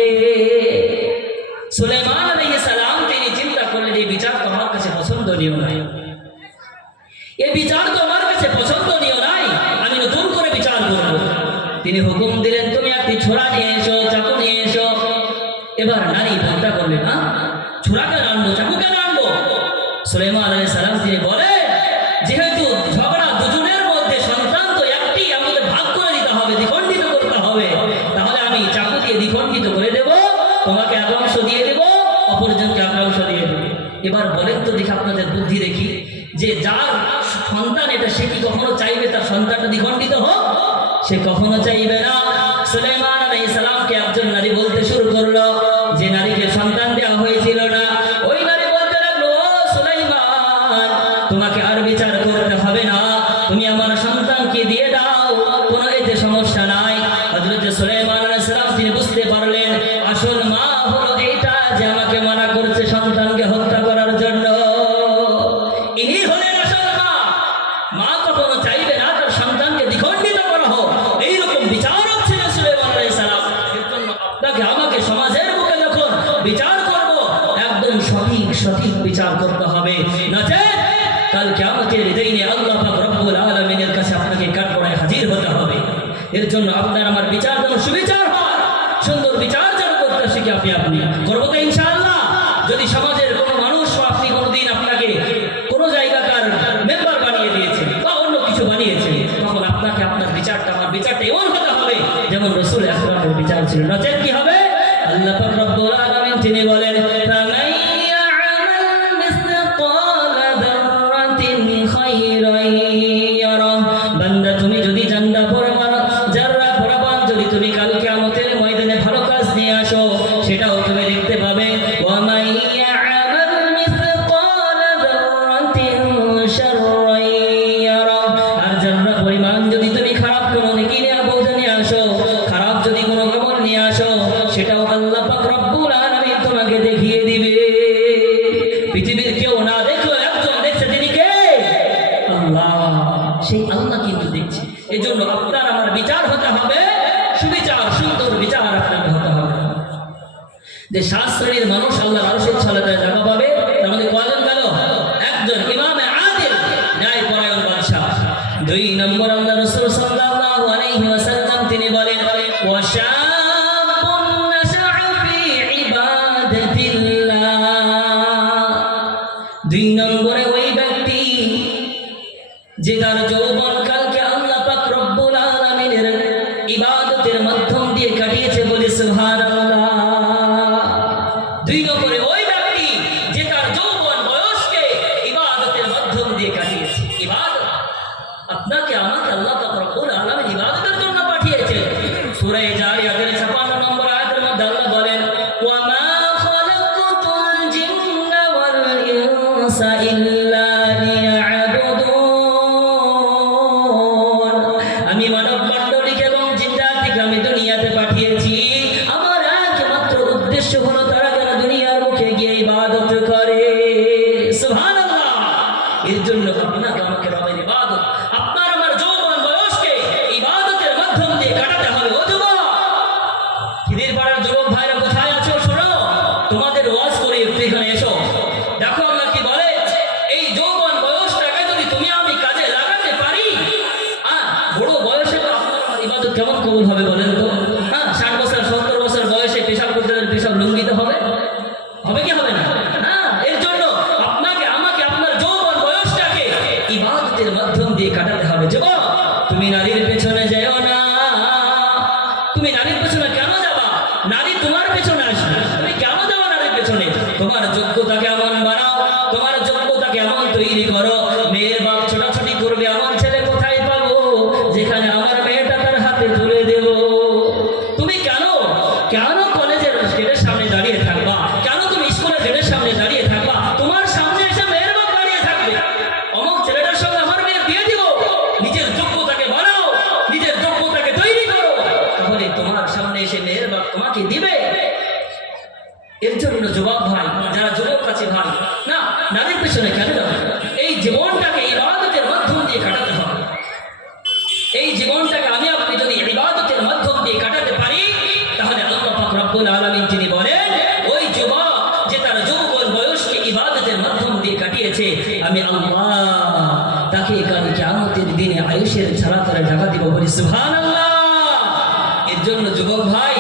সুলাইমান আলাইহিস সালাম তিনি চিন্তা করলেন, এই বিচার তো আমার কাছে পছন্দনীয় নয়, এই বিচার তো আমার কাছে পছন্দনীয় নাই, আমি নতুন করে বিচার করব। তিনি হুকুম দিলেন, তুমি একটি ছোরা নিয়ে এসো, চাকু নিয়ে এসো। এবার নারী চিন্তা করলেন, না ছোরা কেন আনবো, চাকু কেন আনবো। সুলাইমান আলাইহিস সালাম তিনি বলেন, যেহেতু ঝগড়া দুজনের মধ্যে, সন্তান তো একটি, আমাদের ভাগ করে দিতে হবে, দ্বিখণ্ডিত করতে হবে, তাহলে আমি চাকু দিয়ে দ্বিখণ্ডিত করে দেব, তোমাকে এক অংশ দিয়ে দেব, অপরজনকে এক অংশ দিয়ে দেব। এবার বলেন তো দেখি, আপনাদের বুদ্ধি দেখি, যে যার সন্তান এটা সে কি কখনো চাইবে তার সন্তানটা দ্বিখণ্ডিত হোক? সে কখনো চাইবে না। সুলাইমান আলাইহিস সালামকে একজন নারী বলতে শুরু করলো, যে নারীকে সন্তান দেওয়া হয়েছিল না, ওই নারী বলতে লাগলো, ও সুলাইমান, তোমাকে আর বিচার করতে হবে না, তুমি আমার সন্তানকে দিয়ে দাও, কোনো এতে সমস্যা নাই। হযরত সুলাইমান আলাইহিস সালাম তিনি বুঝতে পারলেন, আসল মা হলো এইটা যে আমাকে মানা করছে সন্তানকে হত্যা করার জন্য। ইনি হলেন আসল মা। মা কখনো চাইবে না তার সন্তানকে দ্বিখণ্ডিত করা হোক, এইরকম বিচারক ছিলেন সুলাইমান আলাইহিস সালাম। এর জন্য আপনাকে আমাকে সমাজের বুকে যখন বিচার করব, একদম সঠিক বিচার করতে হবে, নচেৎ কাল কিয়ামতের দিনে আল্লাহ পাক রব্বুল আলামিনের কাছে আপনাকে কাঠগড়ায় হাজির হতে হবে। এর জন্য আপনার আমার বিচার যেন সুবিচার হয়, সুন্দর বিচার যেন করতে শিখে আপনি করবো তো ইনশাআল্লাহ। যদি সমাজের কোনো মানুষ আপনি কোনোদিন আপনাকে কোনো জায়গাকার মেম্বার বানিয়ে দিয়েছে বা অন্য কিছু বানিয়েছে, তখন আপনাকে আপনার বিচারটা, আমার বিচারটা এমন হতে হবে যেমন রাসূল আকরামের বিচার ছিল, নচেৎ কি হবে? আল্লাহ পাক রব্বুল আলামিন তিনি বলেন, ফামান ইয়া'মাল মিসকালা যাররাতিন খায়রান ইয়ারা। বান্দা তুমি যদি জান্নাত পরিমাণ যাররা পরিমাণ যদি তুমি কাল কিয়ামতের ময়দানে ভালো কাজ নিয়ে আসো, সেটাও তুমি দেখতে পাবে। ওয়া মান ইয়া'মাল মিসকালা যাররাতিন শাররান ইয়ারা। আর যাররা পরিমাণ যদি তুমি খারাপ কোনো নেকি নিয়ে আসো, খারাপ যদি কোনো আমল নিয়ে আসো, সেটাও আল্লাহ পাক রব্বুল আলামিন তোমাকে দেখিয়ে দিবে। পৃথিবীর কেউ না দেখলো, একজন দেখছে, তিনি কে? আল্লাহ। সেই আল্লাহ কিন্তু দেখছে। এই জন্য আপনার আমার বিচার হতে হবে সুবিচার, সুন্দর বিচার আপনাকে হতে হবে। যে 7 শ্রেণীর মানুষ আল্লাহর আরশের ছায়াতলে জায়গা পাবে, তার মধ্যে কয়জন গেল? একজন ইমামে আদিল, ন্যায় পরায়ণ বাদশা। 2 নম্বর আল্লাহ রাসূল সাল্লাল্লাহু সাল্লাল্লাহু আলাইহি ওয়াসাল্লাম তিনি বলেন ওয়াশাবুন নাশআ ফি ইবাদাতিল্লাহ। 2 নম্বরে ওই ব্যক্তি যে তার যৌবনকালকে আল্লাহ পাক রব্বুল আলামিনের ইবাদতের মাধ্যম দিয়ে কাটিয়েছে, বলে সুবহানাল্লাহ। 2 নম্বরে ওই ব্যক্তি যে তার যৌবন বয়সকে ইবাদতের মাধ্যম দিয়ে কাটিয়েছে। ইবাদত আপনাকে আমাকে আল্লাহ পাক রব্বুল আলামিন ইবাদতের জন্য পাঠিয়েছে। সূরা জারিয়াতের 56 নম্বর আয়াতের মধ্যে আল্লাহ বলেন ওয়া মা খালাকতুল জিন্না ওয়াল ইনসা ইল্লা লিয়া'বুদুন। আমি মানব মণ্ডলীকে এবং জিন্নাতকে আমি দুনিয়াতে পাঠিয়েছি, আমার একমাত্র উদ্দেশ্য হলো তারা যেন দুনিয়ার মুখে গিয়ে ইবাদত করে। সুবহানাল্লাহ। এর জন্য আপনাকে আমাকে রবের ইবাদত, আপনার আমার যৌবন বয়সকে ইবাদতের মাধ্যম দিয়ে কাটাতে হবে। ও যুবক, খিদির পাড়ার যুবক ভাইরা কোথায় আছো? শোনো, তোমাদের ওয়াজ করে একটু এখানে এসো। দেখো আল্লাহ কি বলে, এই যৌবন বয়সটাকে যদি তুমি আমি কাজে লাগাতে পারি, বড় বয়সে তো আপনার আমার ইবাদত কেমন কবুল হবে বলেন তো? 60 বছর 70 বছর বয়সে পেশাব করতে গেলে পেশাব লুঙ্গিতে হবে কি হবে না? এর জন্য আপনাকে আমাকে আপনার যৌবন বয়সটাকে ইবাদতের মাধ্যম দিয়ে কাটাতে হবে। যুবক, তুমি নারীর পেছনে যেও না। তুমি নারীর পেছনে কেন যাবা? নারী তোমার পেছনে আসবে। তুমি কেন যাবা নারীর পেছনে? তোমার যোগ্যতাকে এমন বানাও, তোমার যোগ্যতাকে এমন তৈরি করো। মেয়ের বাপ ছোটাছুটি করবে, এমন ছেলে কোথায় পাবো যেখানে আমার মেয়েটা তার হাতে তুলে দেব? তুমি কেন কলেজের গেটের সামনে দাঁড়িয়ে থাকবা? কেন তুমি স্কুলের গেটের সামনে দাঁড়িয়ে থাকবা? তোমার সামনে এসে মেয়ের বাপ দাঁড়িয়ে থাকবে, অমুক ছেলেটার সঙ্গে আমার মেয়ের বিয়ে দিব। নিজের যোগ্যতাকে বানাও, নিজের যোগ্যতাকে তৈরি করো, তাহলে তোমার সামনে এসে মেয়ের বাপ তোমাকে দিবে। এর জন্য যুবক ভাই, যারা যুবক আছে ভাই, না নারীর পেছনে কেন যাবে? এই জীবনটাকে ইবাদতের মাধ্যম দিয়ে কাটাতে হবে। এই জীবনটাকে আমি আপনি যদি ইবাদতের মাধ্যম দিয়ে কাটাতে পারি, তাহলে আল্লাহ পাক রব্বুল আলামিন যিনি বলেন ওই যুবক যে তার যৌবন বয়সকে ইবাদতের মাধ্যম দিয়ে কাটিয়েছে, আমি আল্লাহ তাকে কাল কিয়ামতের দিনে আয়েশের ছাড়াতলে ঢাকা দিব, বলি সুবহানাল্লাহ। এর জন্য যুবক ভাই,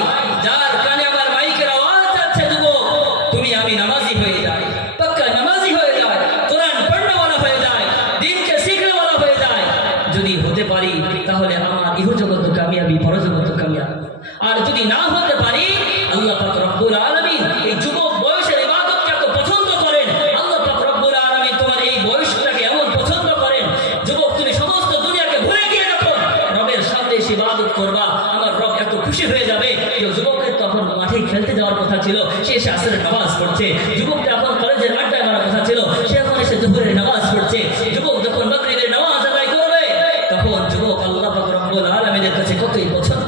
যার কানে আমার মাইকের আওয়াজ যাচ্ছে, যুবক তুমি আমি নামাজি হয়ে যাই, পাক্কা নামাজি হয়ে যায়, কোরআন পড়নেওয়ালা হয়ে যায়, দ্বীনকে শিখনেওয়ালা হয়ে যায়। যদি হতে পারি তাহলে আমার ইহজগত কামিয়াবি, পরজগত কামিয়াবি। আর যদি না হতে পারি, আল্লাহ পাক রব্বুল আলামিন এই যুবক বয়সের ইবাদতকে এত পছন্দ করেন। আল্লাহ পাক রব্বুল আলামিন তোমার এই বয়সটাকে এমন পছন্দ করেন, যুবক তুমি সমস্ত দুনিয়াকে ভুলে গিয়ে যখন রবের সামনে এসে ইবাদত করবা, আমার রব এত খুশি হয়ে যাবে। কেউ যুবকের তখন মাঠে খেলতে যাওয়ার কথা ছিল, সে এসে আসরের নামাজ পড়ছে। যুবকটা এখন কলেজের আড্ডায় মারার কথা ছিল, সে এখন এসে জোহরের নামাজ পড়ছে। যুবক যখন মাগরিবের নামাজ আদায় করবে, তখন যুবক আল্লাহ পাক রব্বুল আলামিনের কাছে কতই পছন্দ।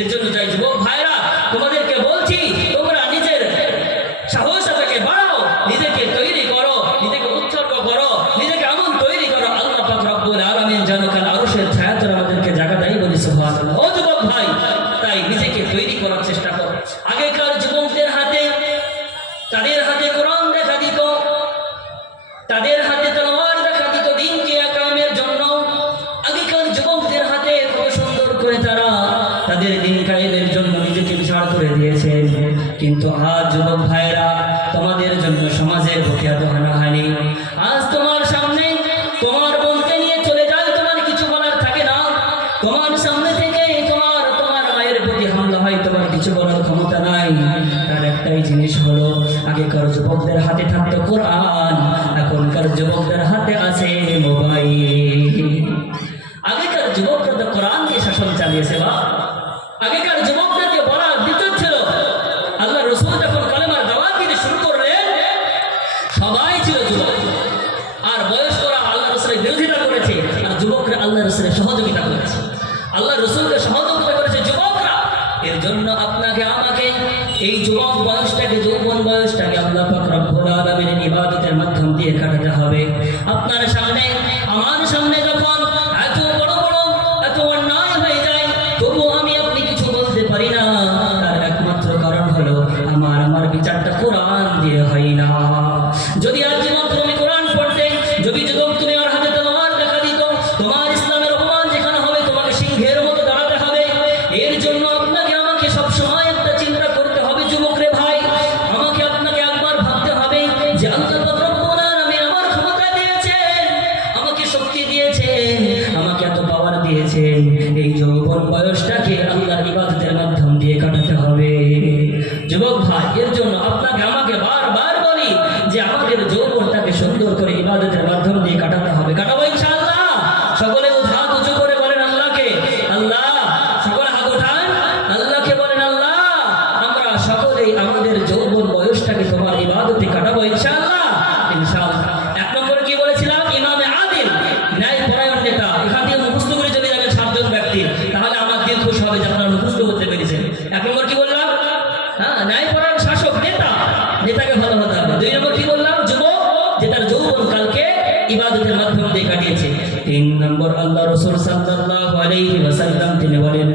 এর জন্য যাই যুবক ভাইরা, তোমাদেরকে বলছি, তোমরা নিজের সাহসটাকে বাড়াও, নিজেকে তৈরি করো, নিজেকে উৎসর্গ করো, নিজেকে এমন তৈরি করো আল্লাহ পাক রব্বুল আলামিন যেন কাল আরশের ছায়াতলে আমাদেরকে জায়গা দেয়, বলি সুবহানাল্লাহ। ও যুবক ভাই, তাই নিজেকে তৈরি করার চেষ্টা করো। আগেকার যুবকদের হাতে, তাদের হাতে কোরআন দেখা দিত, তাদের হাতে তলোয়ার দেখা দিত দ্বীনকে কায়েমের জন্য। আগেকার যুবকদের হাতে কত সুন্দর করে তারা তাদের দ্বীন কায়েমের জন্য নিজেকে বিছাড় করে দিয়েছেন। কিন্তু আজ যুবক ভাইরা, তোমাদের জন্য সমাজের বুকে এত হানাহানি। আজ তোমার সামনে তোমার বোনকে নিয়ে চলে যায়, তোমার কিছু বলার থাকে না। তোমার সামনে থেকে তোমার মায়ের প্রতি হামলা হয়, তোমার কিছু বলার ক্ষমতা নাই। তার একটাই জিনিস হলো, আগেকার যুবকদের হাতে থাকতো কোরআন, এখনকার যুবকদের হাতে আছে মোবাইল। আগেকার যুবকরা তো কোরআন দিয়ে শাসন চালিয়েছে। বা আগেকার যুবকদেরকে বলা বিদ্যুৎ ছিল। আল্লাহ রাসূল যখন কালেমার দাওয়াত দিতে শুরু করলেন, সবাই ছিল যুবক, আর বয়স্করা আল্লাহ রাসূলের বিরোধিতা করেছে, আর যুবকরা আল্লাহ রাসূলের সহযোগিতা করেছে। আল্লাহ রাসূলকে সহযোগিতা করেছে যুবকরা। এর জন্য আপনাকে আমাকে এই যুবক বয়সটাকে, যৌবন বয়সটাকে আল্লাহ পাক রব্বুল আলামিনের ইবাদতের মাধ্যম দিয়ে কাটাতে হবে। আপনার সামনে, আমার সামনে যখন এত বড় বড় এত অন্যায় হয়ে যায়, তবু আমি আপনি কিছু বলতে পারি না। তার একমাত্র কারণ হলো আমার বিচারটা কোরআন দিয়ে হয় না। যদি আজ যুবক তুমি কোরআন পড়তে, যদি যুবক তুমি আর হাতে তলোয়ার দেখা দিত, তোমার ইসলামের অপমান যেখানে হবে, তোমাকে সিংহ দিয়েছেন এই যৌবন বয়সটাকে আল্লাহর ইবাদতের মাধ্যম দিয়ে কাটাতে হবে। যুবক ভাই, এর জন্য আপনাকে আমাকে বারবার বলি যে আমাদের যৌবনটাকে সুন্দর করে ইবাদতের মাধ্যম দিয়ে কাটাতে হবে। কাটাবো ইনশাআল্লাহ। সকলে হাত উঁচু করে বলেন আল্লাহকে, আল্লাহ। সকলে হাত উঠান, আল্লাহকে বলেন আল্লাহ আমরা সকলেই আমাদের যৌবন বয়সটাকে তোমার ইবাদতে কাটাবো ইনশাআল্লাহ। ইনশাআল্লাহ। এক নম্বরে কি বলেছিলাম? ইমামে আদিল, ন্যায় পরায়ণ নেতা। এখান থেকে মুখস্থ করে চলে যাবেন 7 জন ব্যক্তি, তাহলে আমার দিল খুশি হবে যে আপনারা মুখস্থ করতে পেরেছেন। এক নম্বর কি বললাম? হ্যাঁ, ন্যায় পরায়ণ শাসক, নেতা, নেতাকে ভালো হতে হবে। 2 নম্বর কি বললাম? যুবক, যে তার যৌবন কালকে ইবাদতের মাধ্যম দিয়ে কাটিয়েছে। 3 নম্বর আল্লাহ রাসূল সাল্লাল্লাহু আলাইহি ওয়াসাল্লাম তিনি বলেন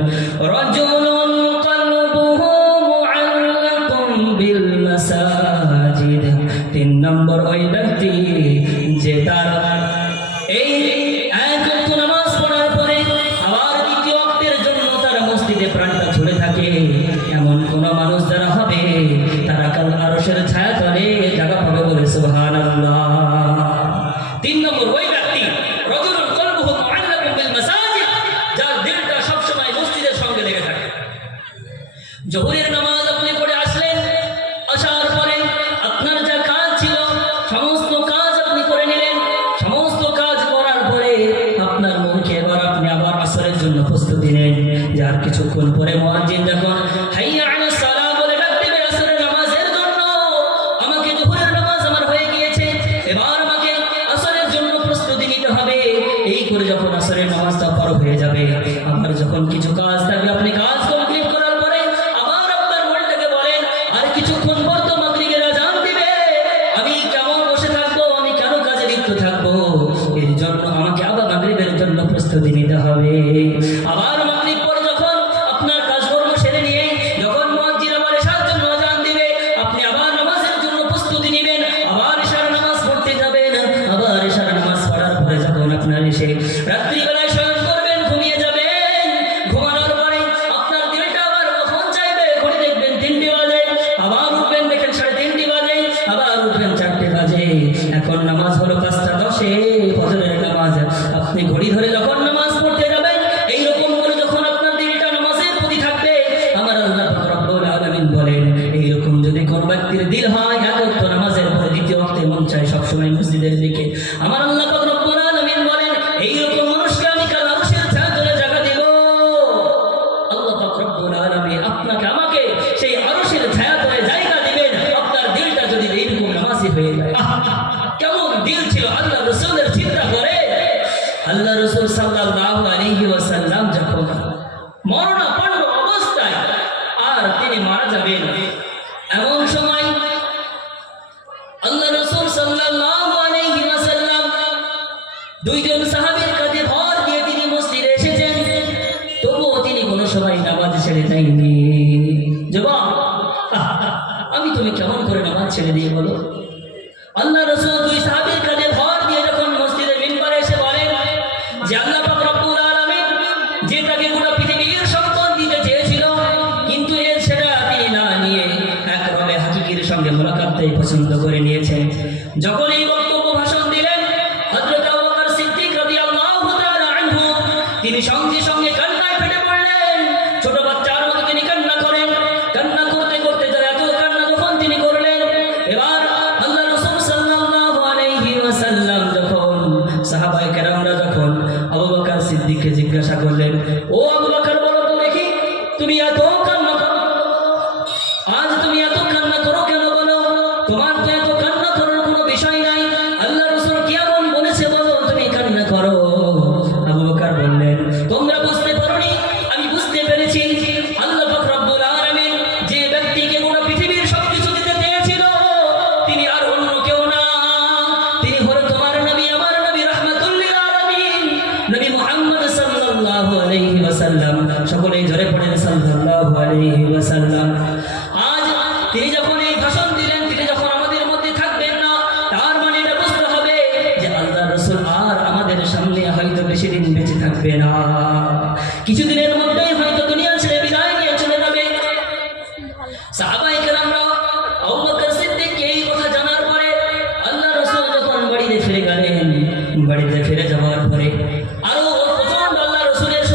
রাজুলুন কলবুহু মুআল্লাকুম বিল মাসাজিদ। 3 নম্বর ওই ব্যক্তি যে তার এই এক ওয়াক্ত নামাজ পড়ার পরে আবার দ্বিতীয় ওয়াক্তের জন্য তার মসজিদে প্রাণটা ঝুলে থাকে, এমন কোন মানুষ যারা হবে তারা কাল আরশের ছায়াতলে জায়গা পাবে, বলে সুবহানাল্লাহ। 3 নম্বর ওই ব্যক্তি রাজুলুন কলবুহু মুআল্লাকুম বিল মাসাজিদ, যার দিলটা সব সময় মসজিদের সঙ্গে লেগে থাকে। জোহরের নামাজ আপনি পড়ে আসলেন, আসার পরে আপনার যা কাজ ছিল সমস্ত কাজ আপনি করে নিলেন। সমস্ত কাজ করার পরে আপনার মনকে এবার আপনি আবার আসরের জন্য প্রস্তুতি নেন। যার কিছুক্ষণ পরে মুয়াজ্জিন যখন হাইয়া আলাস সালাহ বলে ডাক দিবে আসরের নামাজের জন্য, আমাকে জোহরের নামাজ আমার হয়ে গিয়েছে, এবার আমাকে আসরের জন্য প্রস্তুতি নিতে হবে। এই করে যখন আসরের নামাজটা পার হয়ে যাবে, আমার যখন কিছু কাজ থাকবে, আপনি কাজ কমপ্লিট করার পরে আবার আপনার মনটাকে বলেন আর কিছুক্ষণ পর তো মাগরিবের আযান দিবে, আমি কেমন বসে থাকবো, আমি কেন কাজে লিপ্ত থাকবো? এর জন্য আমাকে আবার মাগরিবের জন্য প্রস্তুতি নিতে হবে। আবার মাগরিব পরে যখন আপনার কাজকর্ম সেরে নিয়ে যখন মুয়াজ্জিন আবার এশার জন্য আযান দিবে, আপনি আবার নামাজের জন্য প্রস্তুতি নেবেন, আবার এশার নামাজ পড়তে যাবেন। আবার এশার নামাজ পড়ার পরে যখন আপনার এসে রাত্রিবেলায় শয়ন করবেন, ঘুমিয়ে যাবেন, ঘুমানোর পরে আপনার দিলটা আবার কখন চাইবে, ঘড়ি দেখবেন 3টে বাজে, আবার উঠবেন দেখেন 3:30 বাজে, আবার উঠবেন 4টে বাজে। এখন নামাজ হলো 5:10 ফজরের নামাজ। আপনি ঘড়ি ধরে যখন নামাজ পড়তে যাবেন, এইরকম করে যখন আপনার দিলটা নামাজের প্রতি থাকবে, আমার আল্লাহ পাক রব্বুল আলামিন বলেন এইরকম যদি কোন ব্যক্তির দিল হয় এক ওয়াক্ত নামাজের পরে দ্বিতীয় ওয়াক্তে মন চায় সবসময় মসজিদের দিকে, আমার আল্লাহ পাক রব্বুল আলামিন বলেন এইরকম মানুষকে আমি কাল আরশের ছায়াতলে জায়গা দেব। আল্লাহ পাক রব্বুল আলামিন আপনাকে আমাকে সেই আরশের ছায়াতলে জায়গা দিবেন আপনার দিলটা যদি এইরকম নামাজি হয়ে যায়। কেমন দিল ছিল আল্লাহ রাসূলের, চিন্তা করে। আল্লাহ রাসূল সাল্লাল্লাহু আলাইহি ওয়াসাল্লাম যখন মরণাপন্ন অবস্থায় আর তিনি মারা যাবেন, এমন সময় আল্লাহ রাসূল সাল্লাল্লাহু আলাইহি ওয়াসাল্লাম 2 জন সাহাবীর কাঁধে ভর দিয়ে তিনি মসজিদে এসেছেন, তবুও তিনি কোনো সময় নামাজ ছেড়ে দেননি। জবাব, আমি তুমি কেমন করে নামাজ ছেড়ে দিয়ে বলো? আল্লাহ রাসূল 2 সাহাবীর কাঁধে ভর দিয়ে যখন মসজিদের মিম্বারে এসে বলেন যে আল্লাহ পাক রব্বুল আলামিন যে তাকে গোটা পৃথিবীর সম্পদ দিতে চেয়েছিল, কিন্তু এর সেটা তিনি না নিয়ে এক রবে হাকিকির সঙ্গে মুলাকাতটাই পছন্দ করে নিয়েছেন। যখন এই বক্তব্য ভাষণ দিলেন, হযরত আবু বকর সিদ্দিক রাদিয়াল্লাহু তাআলা আনহু তিনি সঙ্গে সঙ্গে কান্নায় ফেটে পড়লেন। ছোট বাচ্চার মতো তিনি কান্না করেন। কান্না করতে করতে এত কান্না যখন তিনি করলেন, এবার আল্লাহ রাসূল সাল্লাল্লাহু আলাইহি ওয়াসাল্লাম যখন সাহাবায়ে কেরামরা যখন আবু বকর সিদ্দিককে জিজ্ঞাসা করলেন, ও আবু বকর বলো তো দেখি, তুমি এত কান্না করো, আজ তুমি এত কান্না করো কেন বলো? তোমার তো এত কান্না করার কোনো বিষয় নাই, আল্লাহ রাসূল কি এমন বলেছে বলো তুমি কান্না করো? আবু বকর বললেন, তোমরা বুঝতে পারোনি, আমি বুঝতে পেরেছি। আল্লাহ পাক রব্বুল আলামিন যে ব্যক্তিকে গোটা পৃথিবীর সবকিছু দিতে চেয়েছিল, তিনি আর অন্য কেউ না, তিনি হলো তোমার নবী, আমার নবী, রাহমাতুল লিল আলামিন, নবী মুহাম্মদ সাল্লাল্লাহু আলাইহি ওয়াসাল্লাম। সকলেই জোরে পড়েন সাল্লাল্লাহু আলাইহি ওয়াসাল্লাম। আজ তিনি যখন এই ভাষণ দিলেন, তিনি যখন আমাদের মধ্যে থাকবেন না, তার মানে এটা বুঝতে হবে যে আল্লাহ রাসূল আর আমাদের সামনে হয়তো বেশি দিন বেঁচে থাকবে না, কিছুদিনের মধ্যেই হয়তো দুনিয়া ছেড়ে বিদায় নিয়ে চলে যাবে। সাহাবায়ে কেরামরা আবু বকর সিদ্দিককে এই কথা জানার পরে আল্লাহ রাসূল যখন বাড়িতে ফিরে গেলেন, বাড়িতে ফিরে যাওয়ার পরে আরো প্রচন্ড আল্লাহ রাসূলের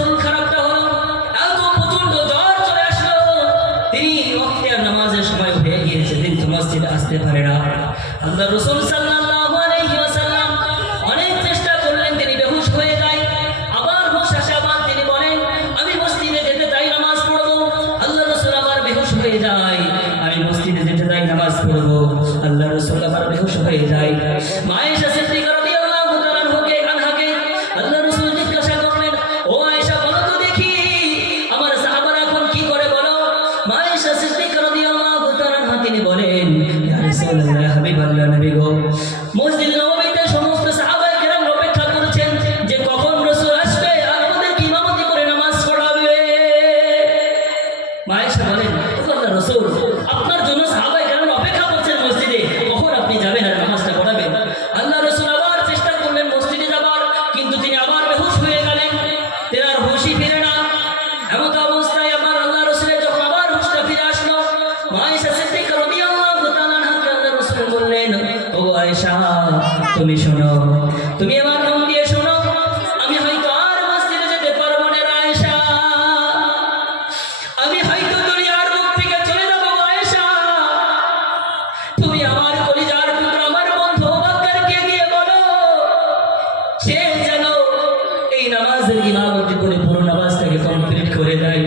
তেলাওয়াত করে পুরো নামাজটাকে কমপ্লিট করে দেয়।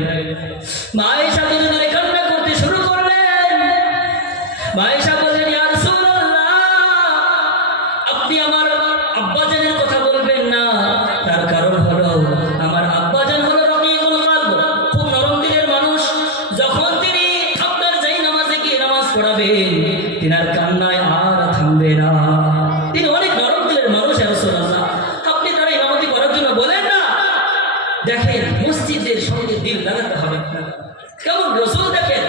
মা আয়েশা দুজনে কান্না করতে শুরু করলেন। মা আয়েশা বললেন, ইয়া রাসূলুল্লাহ, আপনি আমার আব্বাজানের কথা বলবেন না। তার কারণ হলো আমার আব্বাজান হলো রকিকুল কলব, খুব নরম দিলের মানুষ। যখন তিনি আপনার যেই নামাজে গিয়ে নামাজ পড়াবেন, তিনার কান্নায় আর থামবে না। তিনি অনেক নরম দিলের মানুষ। ইয়া রাসূলুল্লাহ, আপনি তার ইমামতি করার জন্য বলেন না। দেখেন, মসজিদের সঙ্গে দিল লাগাতে হবে। কেমন রাসূল দেখেন,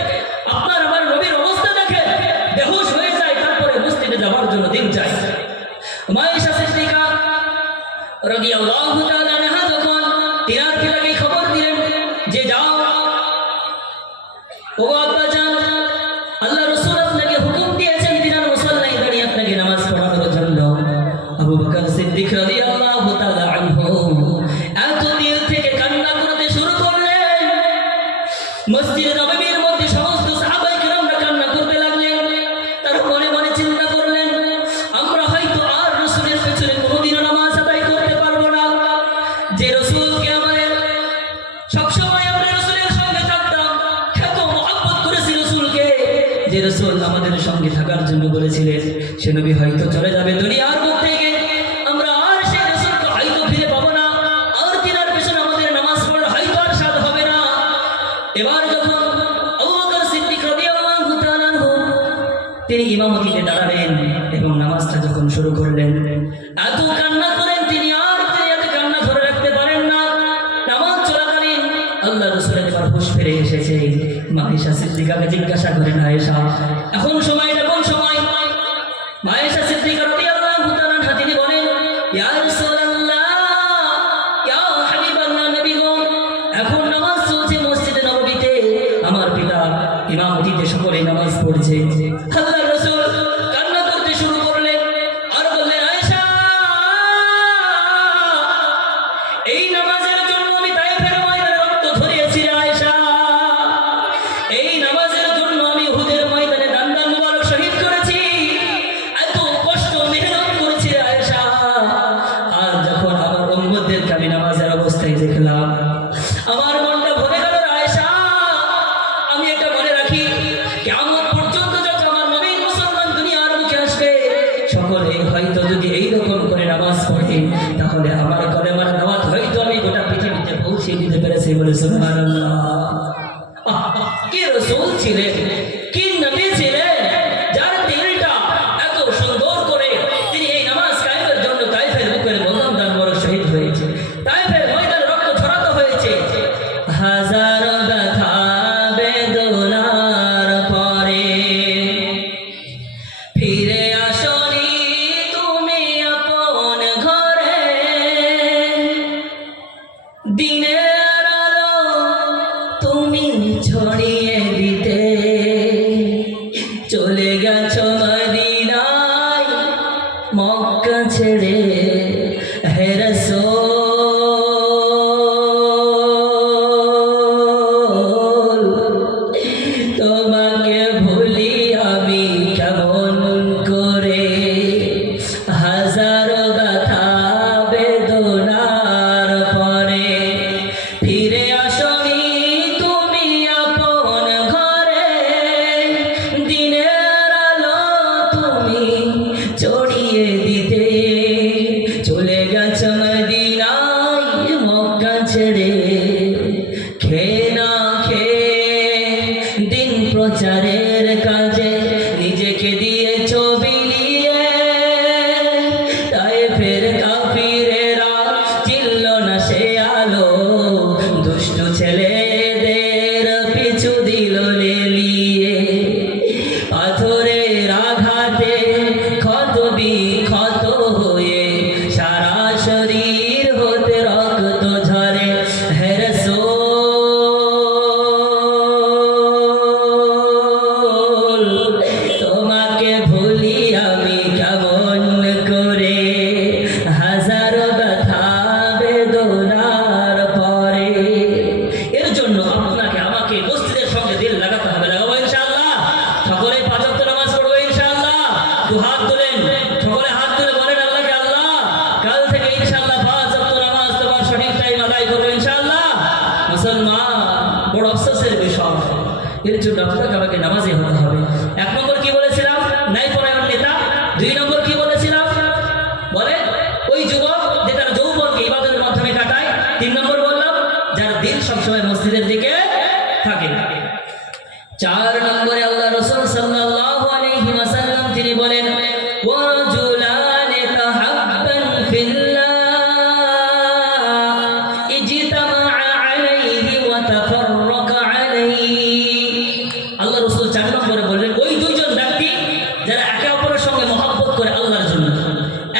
আপনার আমার নবীর অবস্থা দেখেন, বেহুশ হয়ে যায়, তারপরে মসজিদে যাওয়ার জন্য দিন চাই। মা আয়েশা সিদ্দিকা রাদিয়াল্লাহু তাআলা আনহা যখন তিনার পিতাকে খবর দিলেন যে যাও, ও আব্বাজান, আল্লাহ রাসূল আপনাকে হুকুম দিয়েছেন তিনার মুসাল্লায় দাঁড়িয়ে আপনাকে নামাজ পড়ানোর জন্য। আবু বকর সিদ্দিক রাদিয়াল্লাহু তাআলা আনহু এত দিল থেকে কান্না করতে শুরু করলেন। মসজিদে নববীর মধ্যে সমস্ত সাহাবায়ে কিরামরা কান্না করতে লাগলেন। তার মনে মনে চিন্তা করলেন, আমরা হয়তো আর রাসূলের পেছনে কোনোদিনও নামাজ আদায় করতে পারবো না। যে রাসূলকে আমাদের সবসময় আমরা রাসূলের সঙ্গে থাকতাম, এত মহব্বত করেছি রাসূলকে, যে রাসূল আমাদের সঙ্গে থাকার জন্য বলেছিলেন, সে নবী হয়তো চলে যাবে দুনিয়ার বুক থেকে। আমরা আর সেই রাসূলকে হয়তো ফিরে পাবো না, আর তিনার পেছনে আমাদের নামাজ পড়লে হয়তো আর সাদ হবে না। এবার যখন আবু বকর সিদ্দিক রাদিয়াল্লাহু তাআলা আনহু তিনি ইমামতিতে দাঁড়ালেন এবং নামাজটা যখন শুরু করলেন, এত কান্না করেন তিনি, আর এত কান্না ধরে রাখতে পারেন না। নামাজ চলাকালীন আল্লাহ রাসূলের এবার হুঁশ ফিরে এসেছে। মা আয়েশা সিদ্দিকাকে জিজ্ঞাসা করেন, আয়েশা, এখন সময়টা কোন সময়? মা আয়েশা সিদ্দিকা রাদিয়াল্লাহু তাআলা আনহা তিনি বলেন, ইয়া রাসূলুল্লাহ, ইয়া হাবিবাল্লাহ, নবী গো, এখন নামাজ চলছে মসজিদে নববীতে, আমার পিতা ইমামতিতে সকলে নামাজ পড়ছে। আল্লাহর রাসূল কান্না করতে শুরু করলেন আর বললেন, আয়েশা, এই নামাজের জন্য আমি তায়েফের ময়দানে রক্ত ঝরিয়েছি রে আয়েশা। এই নামাজের জন্য আমি উহুদের ময়দানে দান্দান মুবারক শহীদ করেছি। এত কষ্ট মেহনত করেছি রে আয়েশা। আর যখন আমার উম্মতদেরকে আমি নামাজের অবস্থায় দেখলাম, আমার মনটা ভরে গেল রে আয়েশা। আমি এটা মনে রাখি, কিয়ামত পর্যন্ত যখন আমার নবীর মুসলমান দুনিয়ার মুখে আসবে, সকলে হয়তো যদি এইরকম করে নামাজ পড়ে, তাহলে আমার কলেমার দাওয়াত হয়তো আমি গোটা পৃথিবীতে পৌঁছে দিতে পেরেছি। বলে সুবহানাল্লাহ। কি রাসূল ছিলেন, কি নবী ছিলেন, যার দিলটা এত সুন্দর করে তিনি এই নামাজ কায়েমের জন্য তায়েফের বুকের ময়দান বড় শহীদ হয়েছে, তায়েফের ময়দানে রক্ত ঝরাতে হয়েছে। হাজার ব্যথা বেদনার পরে ফিরে আসনি তুমি আপন ঘরে, দিনের আলো তুমি ছড়িয়ে দিতে, চলে গেছো মদিনায় মক্কা ছেড়ে, হে রাসূল, তোমাকে ভুলি আমি কেমন করে। হাজার ব্যথা বেদনার পরে ফিরে আসনি তুমি আপন ঘরে, দিনের আলো তুমি ছড়িয়ে দিতে, চলে গেছো মদিনায় মক্কা ছেড়ে। খেয়ে না খেয়ে দিন প্রচারের কাজে নিজেকে দিয়েছো বিলিয়ে, তায়েফের কাফিরেরা চিনল না সে আলো, দুষ্ট ছেলেদের পিছু দিল লেলিয়ে। পাথরের আঘাতে ক্ষত বিক্ষত হয়ে সারা শরীর হতে রক্ত ঝরে, এর জন্য আপনাকে আমাকে নামাজি হতে হবে। 1 নম্বর কি বলেছিলাম? ন্যায়পরায়ণ নেতা। 2 নম্বর কি বলেছিলাম? বলে ওই যুবক যে তার যৌবনকে ইবাদতের মাধ্যমে কাটায়। 3 নম্বর বললাম যার দিল সবসময় মসজিদের দিকে থাকে। 4 নম্বরে আল্লাহ রাসূল সাল্লাল্লাহু আলাইহি ওয়াসাল্লাম তিনি বলেন ওয়ারাজুলান তাহাব্বান ফিল্লাহ ইজতামাআ আলাইহি ওয়া তাফাররাকা আলাইহি। আল্লাহ রাসূল 4 নম্বরে বললেন ওই দুইজন ব্যক্তি যারা একে অপরের সঙ্গে মহব্বত করে আল্লাহর জন্য,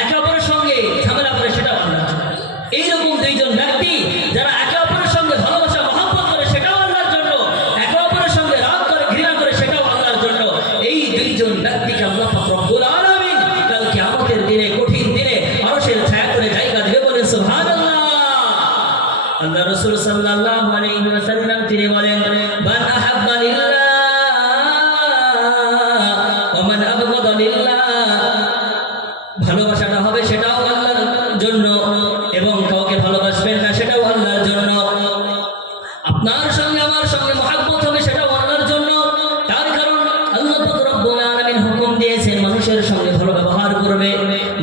একে অপরের সঙ্গে ঝামেলা করে সেটাও আল্লাহর জন্য। এইরকম দুইজন ব্যক্তি যারা একে অপরের সঙ্গে ভালোবাসা মহব্বত করে সেটাও আল্লাহর জন্য, একে অপরের সঙ্গে রাগ করে ঘৃণা করে সেটাও আল্লাহর জন্য। এই দুইজন ব্যক্তিকে আল্লাহ পাক রব্বুল আলামিন কাল কিয়ামতের দিনে কঠিন দিনে আরশের ছায়া করে জায়গা দেবে বলে সুবহানাল্লাহ। আল্লাহ রাসূল সাল্লাল্লাহু আলাইহি ওয়াসাল্লাম তিনি বলেন মান আহাব্বা লিল্লাহ ওয়া মান আবগাদা লিল্লাহ। ভালোবাসাটা হবে সেটাও আল্লাহর জন্য এবং কাউকে ভালোবাসবেন না সেটাও আল্লাহর জন্য। আপনার সঙ্গে আমার সঙ্গে মহব্বত হবে সেটাও আল্লাহর জন্য। তার কারণ আল্লাহ পাক রব্বুল আলামিন হুকুম দিয়েছেন মানুষের সঙ্গে ভালো ব্যবহার করবে,